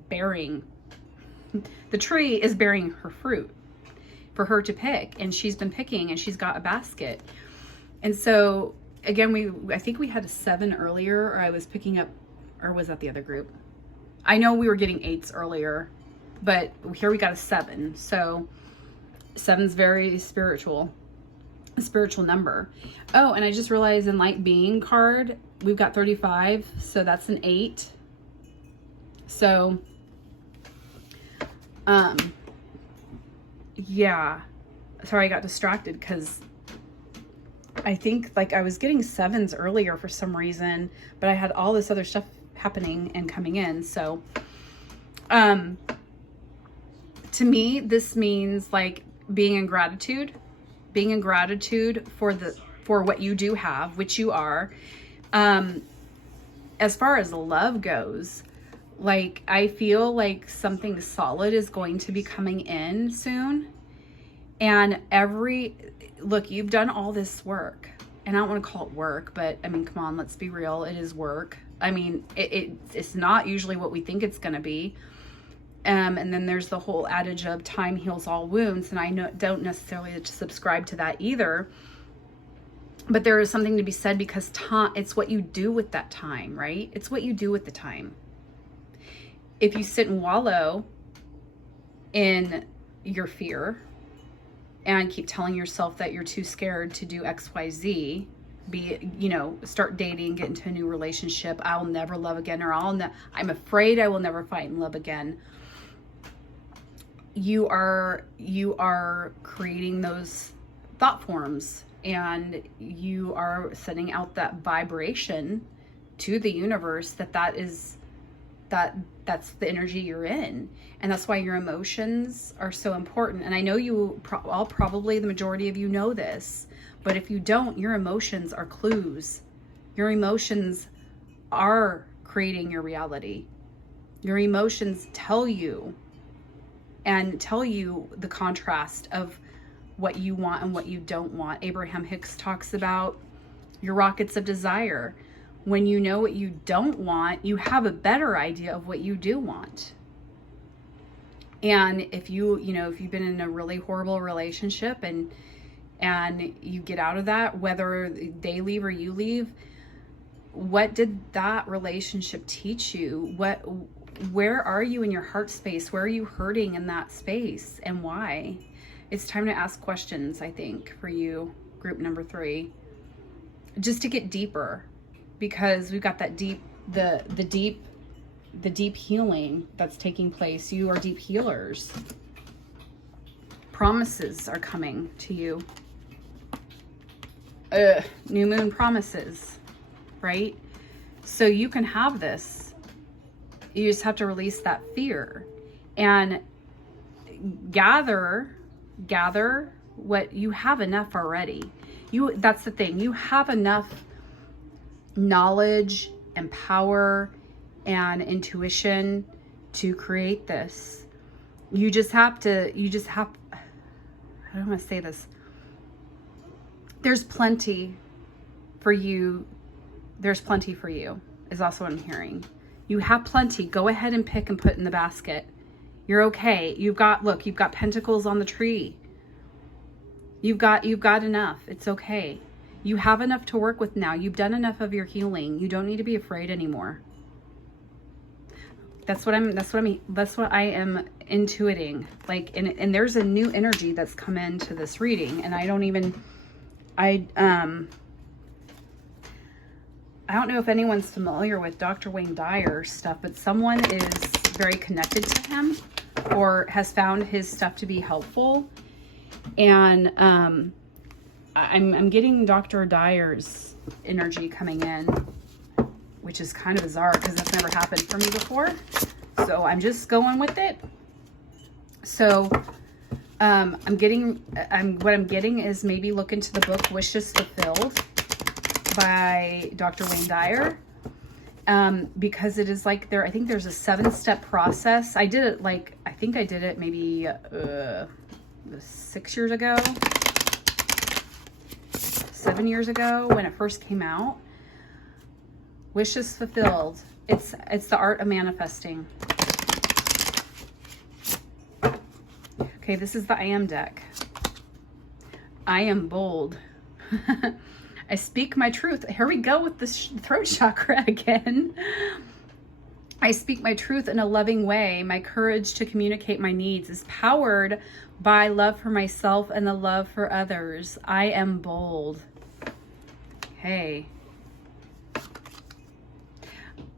bearing, the tree is bearing her fruit for her to pick, and she's been picking, and she's got a basket. And so again, I think we had a 7 earlier, or I was picking up, or was that the other group? I know we were getting 8s earlier, but here we got a 7. So 7's very spiritual, a spiritual number. Oh, and I just realized in Light Being card, we've got 35, so that's an 8. So, yeah, sorry, I got distracted because I think like I was getting 7s earlier for some reason, but I had all this other stuff happening and coming in. So, to me, this means like being in gratitude for what you do have, which you are. As far as love goes, like I feel like something solid is going to be coming in soon. And look, you've done all this work, and I don't want to call it work, but I mean, come on, let's be real. It is work. I mean, it's not usually what we think it's going to be. And then there's the whole adage of time heals all wounds. And I don't necessarily subscribe to that either. But there is something to be said, because time, it's what you do with that time, right? It's what you do with the time. If you sit and wallow in your fear and keep telling yourself that you're too scared to do X, Y, Z, start dating, get into a new relationship, I'll never love again, or I'm afraid I will never find love again. You are creating those thought forms, and you are sending out that vibration to the universe that's the energy you're in. And that's why your emotions are so important. And I know probably the majority of you know this, but if you don't, your emotions are clues. Your emotions are creating your reality. Your emotions tell you the contrast of what you want and what you don't want. Abraham Hicks talks about your rockets of desire. When you know what you don't want, you have a better idea of what you do want. And if you've been in a really horrible relationship and you get out of that, whether they leave or you leave, what did that relationship teach you? Where are you in your heart space? Where are you hurting in that space, and why? It's time to ask questions, I think, for you, group number 3, just to get deeper, because we've got that deep healing that's taking place. You are deep healers. Promises are coming to you. New moon promises, right? So you can have this. You just have to release that fear and gather what you have. Enough already. That's the thing. You have enough knowledge and power and intuition to create this. I don't want to say this. There's plenty for you. There's plenty for you is also what I'm hearing. You have plenty. Go ahead and pick and put in the basket. You're okay. You've got pentacles on the tree. You've got enough. It's okay. You have enough to work with now. You've done enough of your healing. You don't need to be afraid anymore. That's what I am intuiting. Like, and there's a new energy that's come into this reading, and I I don't know if anyone's familiar with Dr. Wayne Dyer's stuff, but someone is very connected to him or has found his stuff to be helpful. And I'm getting Dr. Dyer's energy coming in, which is kind of bizarre because that's never happened for me before. So I'm just going with it. So what I'm getting is maybe look into the book Wishes Fulfilled by Dr. Wayne Dyer. Because it is like I think there's a 7-step process. I did it I think I did it maybe 6 years ago, 7 years ago when it first came out. Wishes Fulfilled. It's the art of manifesting. Okay, this is the I Am deck. I am bold. I speak my truth. Here we go with the throat chakra again. I speak my truth in a loving way. My courage to communicate my needs is powered by love for myself and the love for others. I am bold. Hey.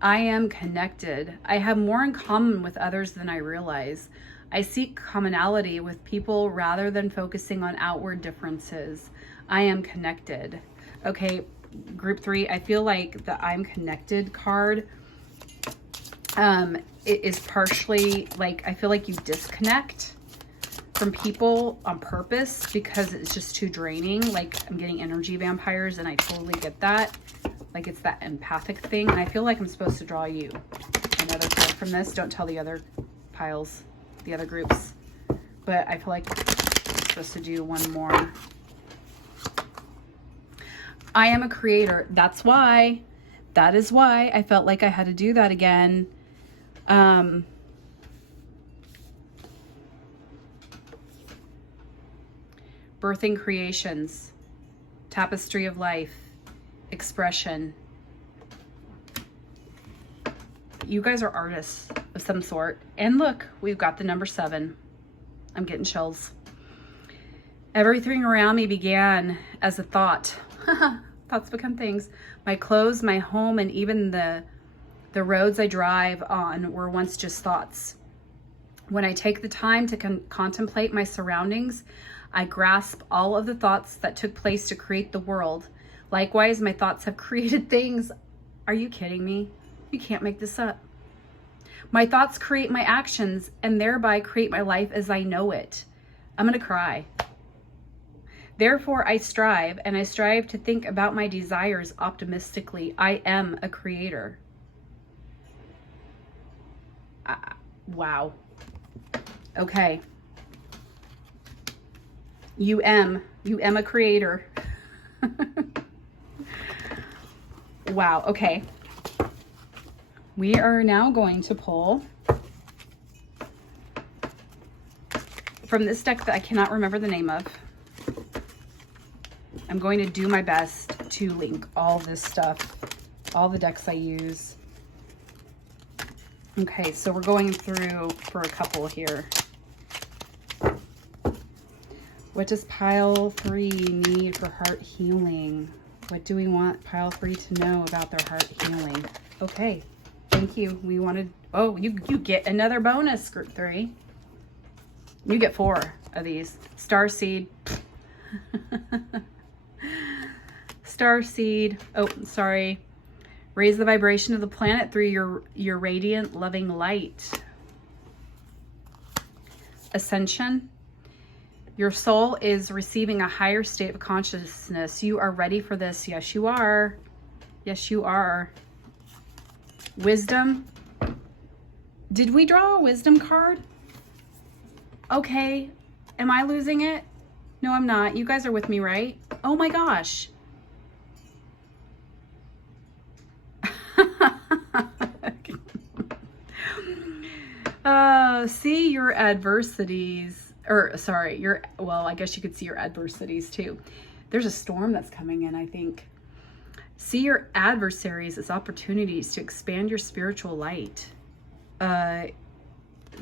I am connected. I have more in common with others than I realize. I seek commonality with people rather than focusing on outward differences. I am connected. Okay, group 3, I feel like the I'm connected card it is partially I feel like you disconnect from people on purpose because it's just too draining. I'm getting energy vampires and I totally get that. It's that empathic thing. And I feel like I'm supposed to draw you another card from this. Don't tell the other piles, the other groups. But I feel like I'm supposed to do one more. I am a creator. That is why I felt like I had to do that again. Birthing creations, tapestry of life, expression. You guys are artists of some sort. And look, we've got the number 7. I'm getting chills. Everything around me began as a thought. Thoughts become things. My clothes, my home, and even the roads I drive on were once just thoughts. When I take the time to contemplate my surroundings, I grasp all of the thoughts that took place to create the world. Likewise, my thoughts have created things. Are you kidding me? You can't make this up. My thoughts create my actions and thereby create my life as I know it. I'm gonna cry. Therefore, I strive to think about my desires optimistically. I am a creator. Wow. Okay. You am a creator. Wow. Okay. We are now going to pull from this deck that I cannot remember the name of. I'm going to do my best to link all this stuff, all the decks I use. Okay, so we're going through for a couple here. What does pile 3 need for heart healing? What do we want pile 3 to know about their heart healing? Okay, thank you. We wanted, oh, you get another bonus, group 3. You get 4 of these. Starseed. Starseed. Oh, sorry. Raise the vibration of the planet through your radiant, loving light. Ascension. Your soul is receiving a higher state of consciousness. You are ready for this. Yes, you are. Yes, you are. Wisdom. Did we draw a wisdom card? Okay. Am I losing it? No, I'm not. You guys are with me, right? Oh my gosh. See your adversities, or sorry, well, I guess you could see your adversities too. There's a storm that's coming in, I think. See your adversaries as opportunities to expand your spiritual light.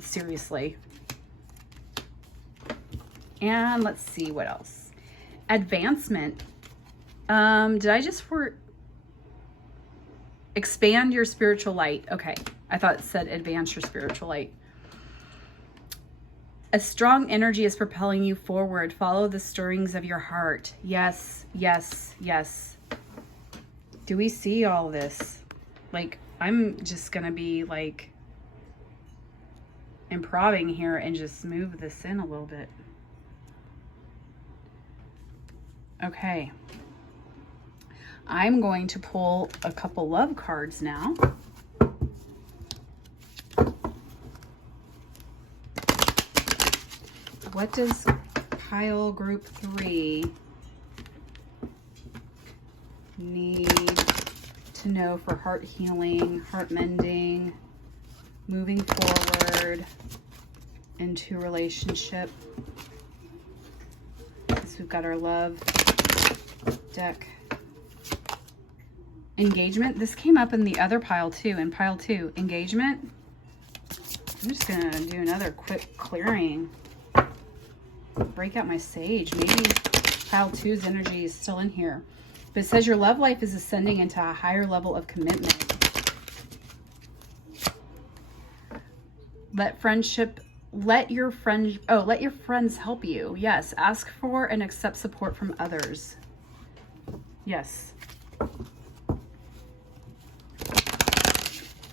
Seriously. And let's see what else. Advancement. Did I just Expand your spiritual light. Okay. I thought it said advance your spiritual light. A strong energy is propelling you forward. Follow the stirrings of your heart. Yes, yes, yes. Do we see all this? Like, I'm just going to be like improving here and just move this in a little bit. Okay. I'm going to pull a couple love cards now. What does pile group 3 need to know for heart healing, heart mending, moving forward into relationship? So we've got our love deck. Engagement. This came up in the other pile too, in pile 2. Engagement. I'm just going to do another quick clearing. Break out my sage. Maybe pile 2's energy is still in here. But it says your love life is ascending into a higher level of commitment. Let your friends help you. Yes. Ask for and accept support from others. Yes.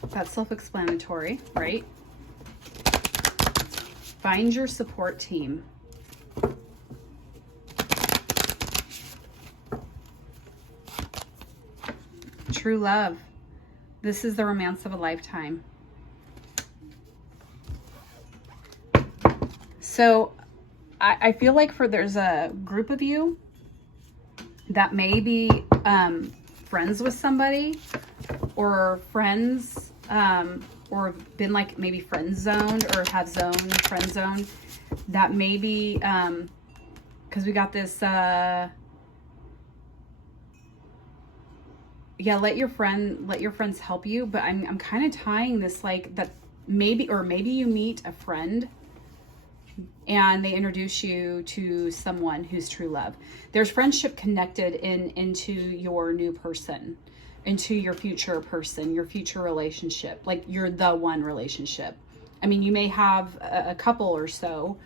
That's self-explanatory, right? Find your support team. True love. This is the romance of a lifetime. So I feel like there's a group of you that may be friends with somebody, or friends, or been like maybe friend zoned, or have friend zoned, that maybe, because we got this, yeah, let your friends help you. But I'm kind of tying this like that maybe you meet a friend and they introduce you to someone who's true love. There's friendship connected into your new person, into your future person, your future relationship. Like you're the one relationship. I mean, you may have a couple or so,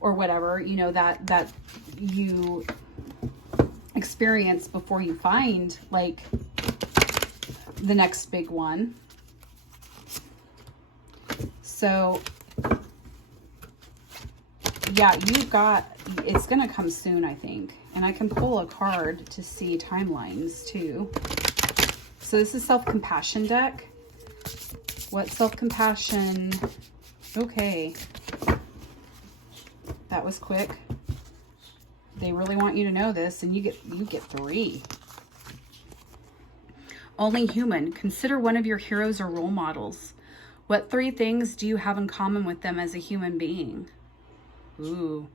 or whatever, you know, that you experience before you find like the next big one. So yeah, it's going to come soon, I think. And I can pull a card to see timelines too. So this is self-compassion deck. What self-compassion? Okay. That was quick. They really want you to know this, and you get 3. Only human. Consider one of your heroes or role models. What 3 things do you have in common with them as a human being? Ooh.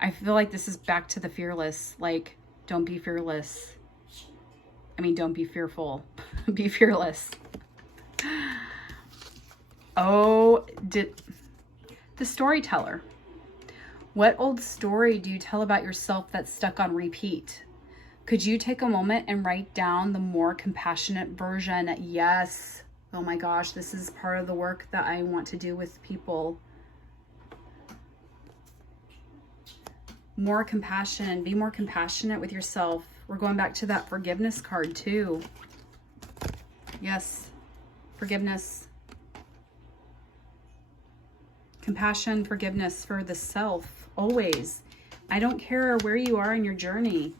I feel like this is back to the fearless. Like, don't be fearless. I mean, don't be fearful. Be fearless. Oh, the storyteller. What old story do you tell about yourself that's stuck on repeat? Could you take a moment and write down the more compassionate version? Yes. Oh my gosh, this is part of the work that I want to do with people. More compassion. Be more compassionate with yourself. We're going back to that forgiveness card too. Yes. Forgiveness. Compassion, forgiveness for the self. Always. I don't care where you are in your journey.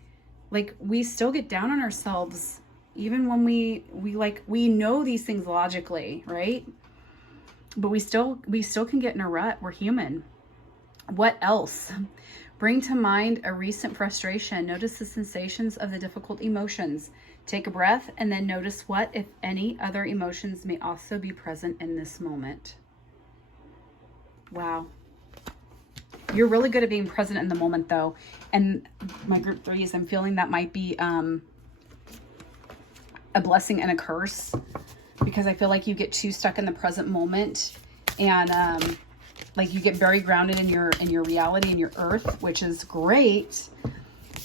Like, we still get down on ourselves, even when we know these things logically, right? But we still can get in a rut. We're human. What else? Bring to mind a recent frustration. Notice the sensations of the difficult emotions. Take a breath and then notice what, if any, other emotions may also be present in this moment. Wow. You're really good at being present in the moment, though. And my group 3s, I'm feeling that might be a blessing and a curse, because I feel like you get too stuck in the present moment, and like you get very grounded in your reality and your earth, which is great.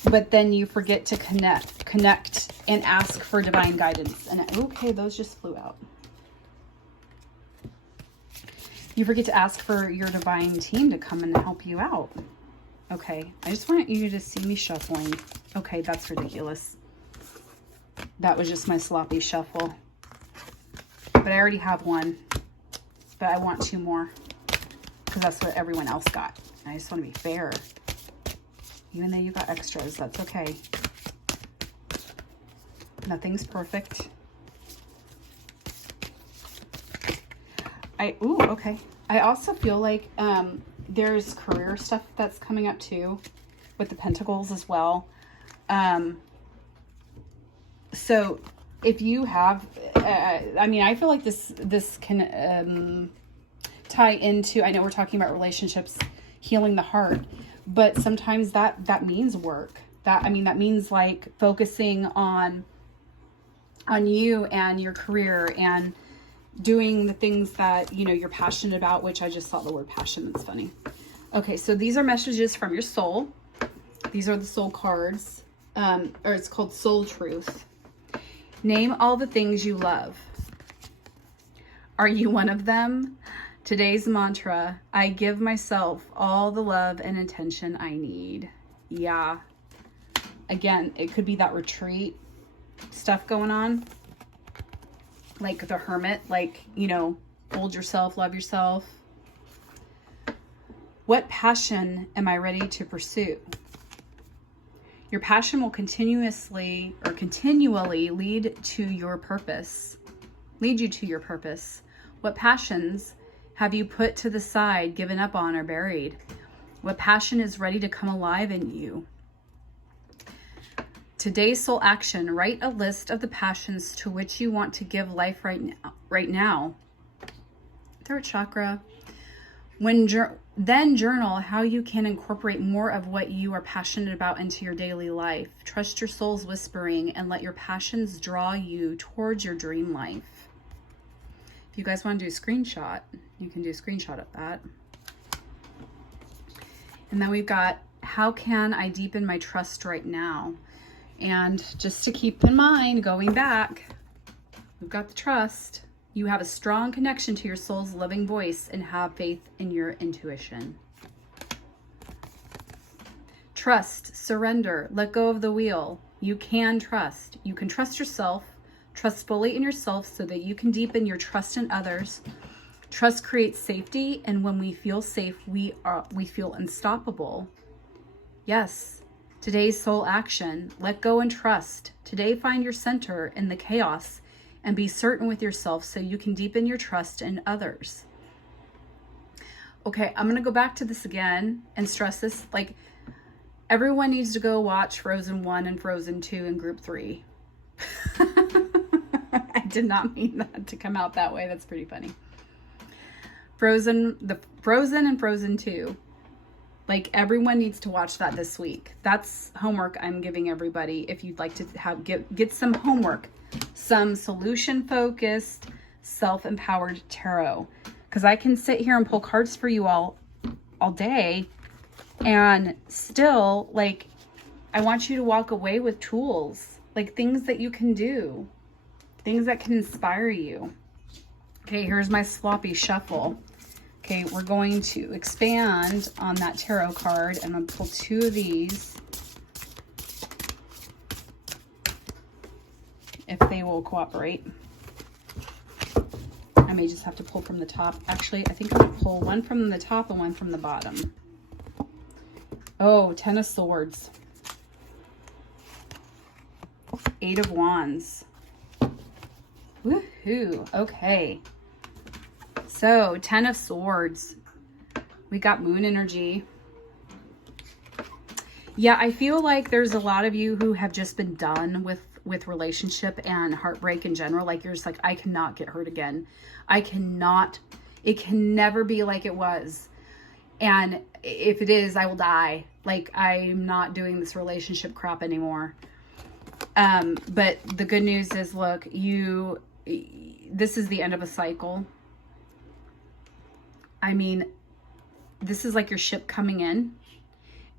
but then you forget to connect and ask for divine guidance. And okay, those just flew out. You forget to ask for your divine team to come and help you out. Okay, I just want you to see me shuffling. Okay, that's ridiculous. That was just my sloppy shuffle. But I already have one. But I want 2 more. Because that's what everyone else got. I just want to be fair. Even though you got extras, that's okay. Nothing's perfect. Ooh, okay. I also feel like there's career stuff that's coming up too with the pentacles as well. So if you have, I mean, I feel like this can tie into, I know we're talking about relationships, healing the heart, but sometimes that means work. That means like focusing on you and your career and doing the things that, you know, you're passionate about, which I just thought the word passion, that's funny. Okay, so these are messages from your soul. These are the soul cards, or it's called Soul Truth. Name all the things you love. Are you one of them? Today's mantra, I give myself all the love and attention I need. Yeah. Again, it could be that retreat stuff going on. Like the hermit, like, you know, hold yourself, love yourself. What passion am I ready to pursue? Your passion will continually lead to your purpose. Lead you to your purpose. What passions have you put to the side, given up on, or buried? What passion is ready to come alive in you? Today's soul action, write a list of the passions to which you want to give life right now. Third chakra. Then journal how you can incorporate more of what you are passionate about into your daily life. Trust your soul's whispering and let your passions draw you towards your dream life. If you guys want to do a screenshot, you can do a screenshot of that. And then we've got, how can I deepen my trust right now? And just to keep in mind, going back, we've got the trust. You have a strong connection to your soul's loving voice and have faith in your intuition. Trust, surrender, let go of the wheel. You can trust. You can trust yourself. Trust fully in yourself so that you can deepen your trust in others. Trust creates safety, and when we feel safe, we feel unstoppable. Yes. Today's soul action, let go and trust. Today, find your center in the chaos and be certain with yourself so you can deepen your trust in others. Okay, I'm going to go back to this again and stress this. Like, everyone needs to go watch Frozen 1 and Frozen 2 and Group 3. I did not mean that to come out that way. That's pretty funny. Frozen and Frozen 2. Like, everyone needs to watch that this week. That's homework I'm giving everybody. If you'd like to get some homework, some solution-focused, self-empowered tarot. Because I can sit here and pull cards for you all day, and still, like, I want you to walk away with tools, like things that you can do, things that can inspire you. Okay, here's my sloppy shuffle. Okay, we're going to expand on that tarot card. I'm going to pull 2 of these, if they will cooperate. I may just have to pull from the top. Actually, I think I'm going to pull one from the top and one from the bottom. Oh, 10 of Swords. 8 of Wands. Woohoo. Okay. So, 10 of Swords. We got Moon energy. Yeah, I feel like there's a lot of you who have just been done with relationship and heartbreak in general. Like, you're just like, I cannot get hurt again. I cannot. It can never be like it was. And if it is, I will die. Like, I'm not doing this relationship crap anymore. But the good news is, look, this is the end of a cycle. I mean, this is like your ship coming in,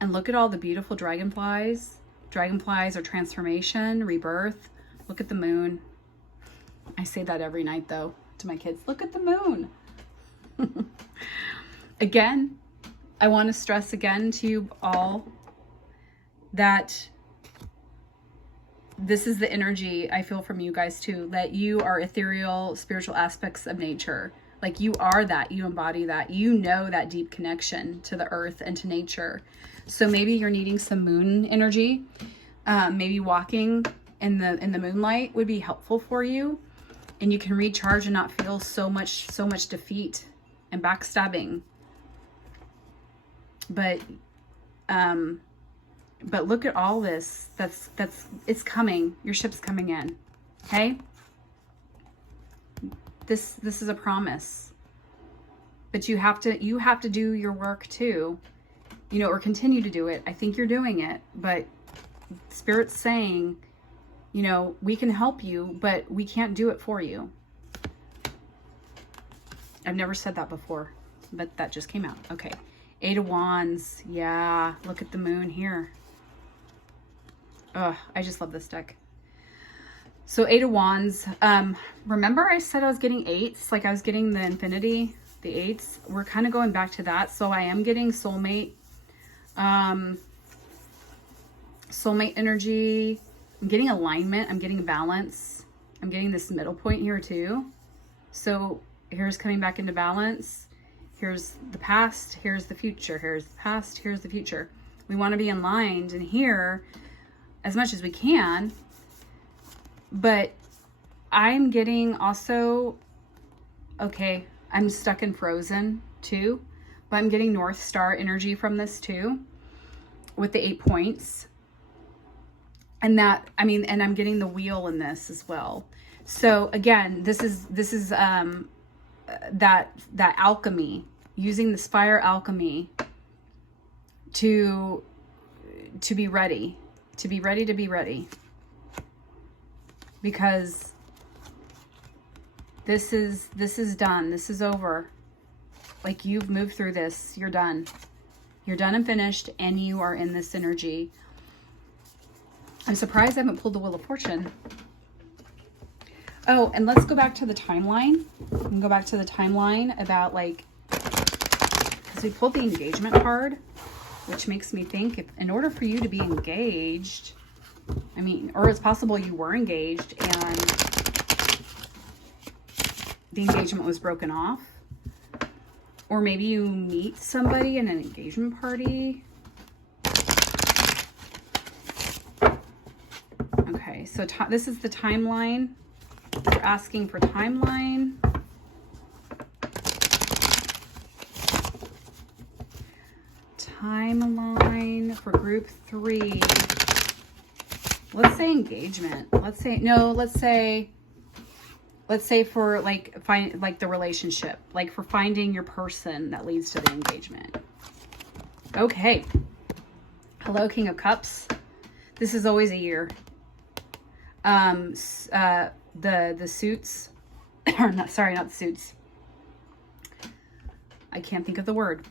and look at all the beautiful dragonflies. Dragonflies are transformation, rebirth. Look at the moon. I say that every night though to my kids. Look at the moon. Again, I want to stress again to you all that this is the energy I feel from you guys too, that you are ethereal, spiritual aspects of nature. Like you are that, you embody that, you know that deep connection to the earth and to nature. So maybe you're needing some moon energy. Maybe walking in the moonlight would be helpful for you, and you can recharge and not feel so much defeat and backstabbing. But look at all this. It's coming. Your ship's coming in. Okay? This is a promise. But you have to do your work too. You know, or continue to do it. I think you're doing it, but Spirit's saying, you know, we can help you, but we can't do it for you. I've never said that before, but that just came out. Okay. 8 of Wands. Yeah. Look at the moon here. Oh, I just love this deck. So 8 of Wands. Remember I said I was getting 8s? Like I was getting the infinity, the 8s. We're kind of going back to that. So I am getting soulmate. Soulmate energy. I'm getting alignment. I'm getting balance. I'm getting this middle point here too. So here's coming back into balance. Here's the past. Here's the future. Here's the past. Here's the future. We want to be aligned in here as much as we can. But I'm getting also, okay, I'm stuck in Frozen too. But I'm getting North Star energy from this too, with the 8 points. And that, I mean, and I'm getting the wheel in this as well. So again, this is that alchemy, using the fire alchemy to be ready, to be ready. Because this is done. This is over. Like you've moved through this. You're done. You're done and finished, and you are in this energy. I'm surprised I haven't pulled the Wheel of Fortune. Oh, and let's go back to the timeline. We can go back to the timeline about like, because we pulled the engagement card, which makes me think if in order for you to be engaged, I mean, or it's possible you were engaged and the engagement was broken off. Or maybe you meet somebody in an engagement party. Okay, so this is the timeline. You're asking for timeline. Timeline for group 3. Let's say engagement. Let's say for like the relationship, like for finding your person that leads to the engagement. Okay. Hello, King of Cups. This is always a year. The suits, or not the suits. I can't think of the word.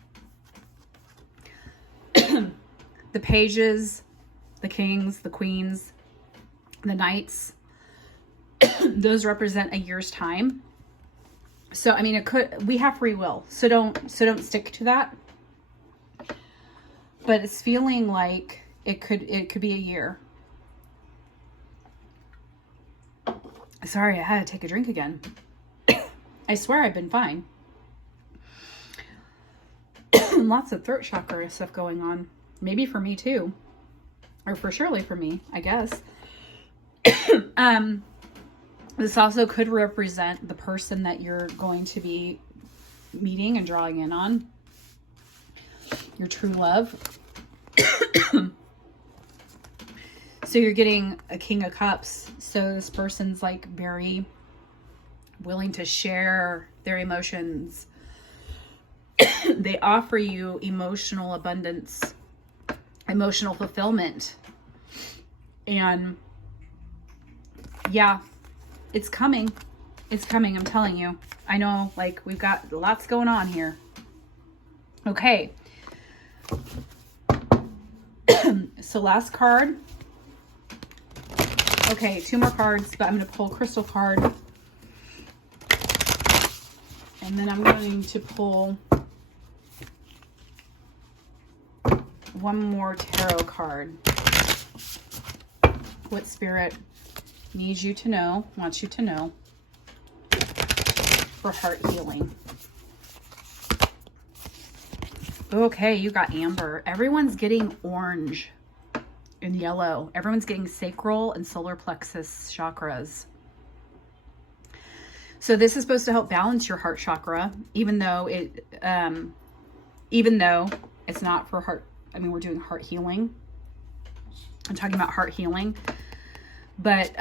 The pages, the kings, the queens, the knights, those represent a year's time. So, I mean, we have free will, so don't stick to that. But it's feeling like it could be a year. Sorry, I had to take a drink again. I swear I've been fine. Lots of throat chakra stuff going on. Maybe for me too. Or for surely for me, I guess. This also could represent the person that you're going to be meeting and drawing in on. Your true love. So you're getting a King of Cups. So this person's like very willing to share their emotions. They offer you emotional abundance, emotional fulfillment. And yeah, it's coming. It's coming, I'm telling you. I know, like, we've got lots going on here. Okay. So last card. Okay, 2 more cards, but I'm going to pull crystal card. And then I'm going to pull one more tarot card. What Spirit needs you to know, wants you to know for heart healing. Okay, you got amber. Everyone's getting orange and yellow. Everyone's getting sacral and solar plexus chakras. So this is supposed to help balance your heart chakra, even though it's not for heart. I mean, we're doing heart healing. I'm talking about heart healing, but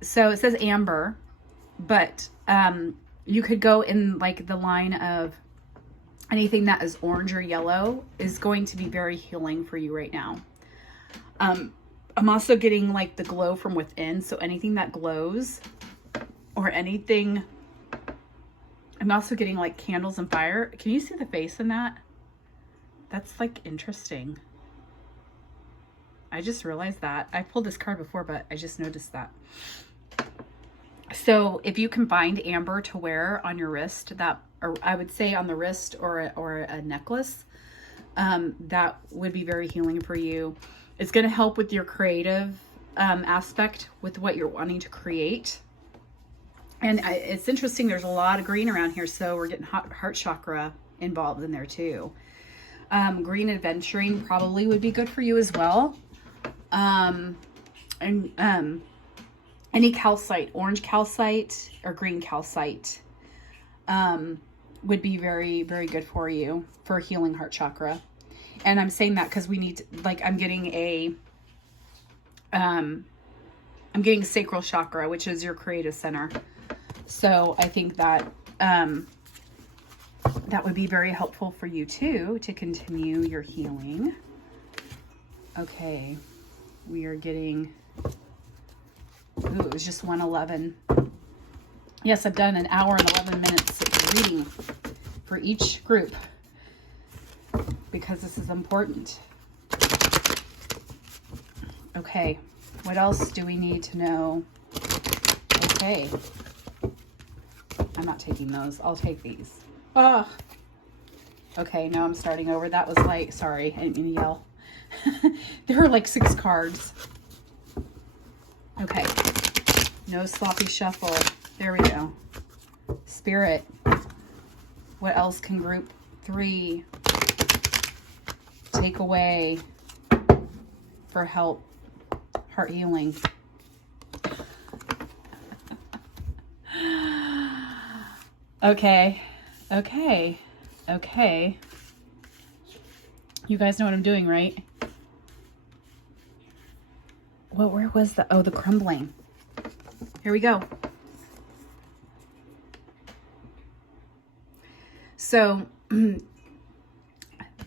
so it says amber, but you could go in like the line of anything that is orange or yellow is going to be very healing for you right now. I'm also getting like the glow from within, so anything that glows. Or anything. I'm also getting like candles and fire. Can you see the face in that? That's like interesting. I just realized that. I pulled this card before, but I just noticed that. So if you can find amber to wear on your wrist, that, or I would say on the wrist or a necklace, that would be very healing for you. It's going to help with your creative aspect with what you're wanting to create. And it's interesting, there's a lot of green around here, so we're getting heart chakra involved in there too. Green adventuring probably would be good for you as well. And any calcite, orange calcite or green calcite, would be very, very good for you for healing heart chakra. And I'm saying that because we need to, like, I'm getting sacral chakra, which is your creative center. So I think that that would be very helpful for you too, to continue your healing. Okay, we are getting, ooh, it was just 1:11. Yes, I've done an hour and 11 minutes of reading for each group because this is important. Okay, what else do we need to know? Okay. I'm not taking those. I'll take these. Oh. Okay, now I'm starting over. That was like, sorry, I didn't mean to yell. There are like 6 cards. Okay. No sloppy shuffle. There we go. Spirit. What else can group 3 take away for help? Heart healing. Okay. You guys know what I'm doing, right? Well, where was the, oh, the crumbling. Here we go. So,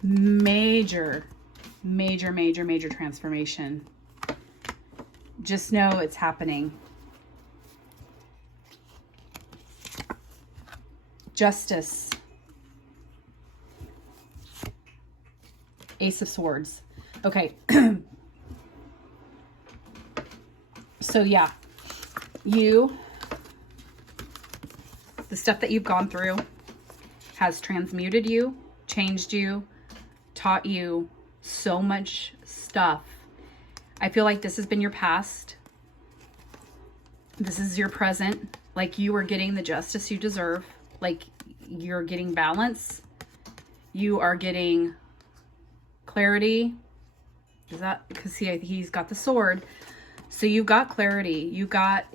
major transformation. Just know it's happening. Justice. Ace of Swords. Okay. So yeah, the stuff that you've gone through has transmuted you, changed you, taught you so much stuff. I feel like this has been your past. This is your present. Like you are getting the justice you deserve. Like you're getting balance. You are getting clarity. Is that because he's got the sword? So you've got clarity. You got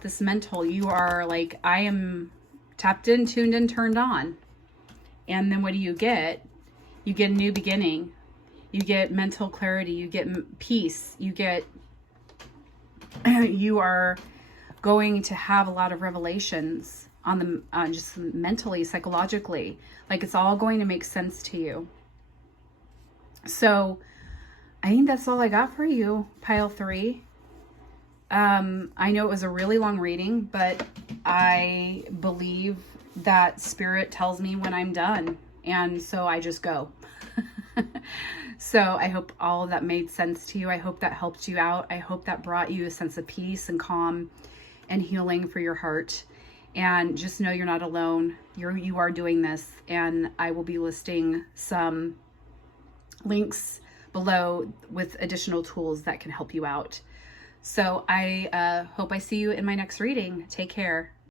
this mental. You are like, I am tapped in, tuned in, turned on. And then what do you get? You get a new beginning. You get mental clarity. You get peace. You get, you are going to have a lot of revelations on the, just mentally, psychologically. Like it's all going to make sense to you. So I think that's all I got for you, pile 3. I know it was a really long reading, but I believe that Spirit tells me when I'm done. And so I just go. So I hope all of that made sense to you. I hope that helped you out. I hope that brought you a sense of peace and calm and healing for your heart. And just know you're not alone. You are doing this, and I will be listing some links below with additional tools that can help you out. So I hope I see you in my next reading. Take care.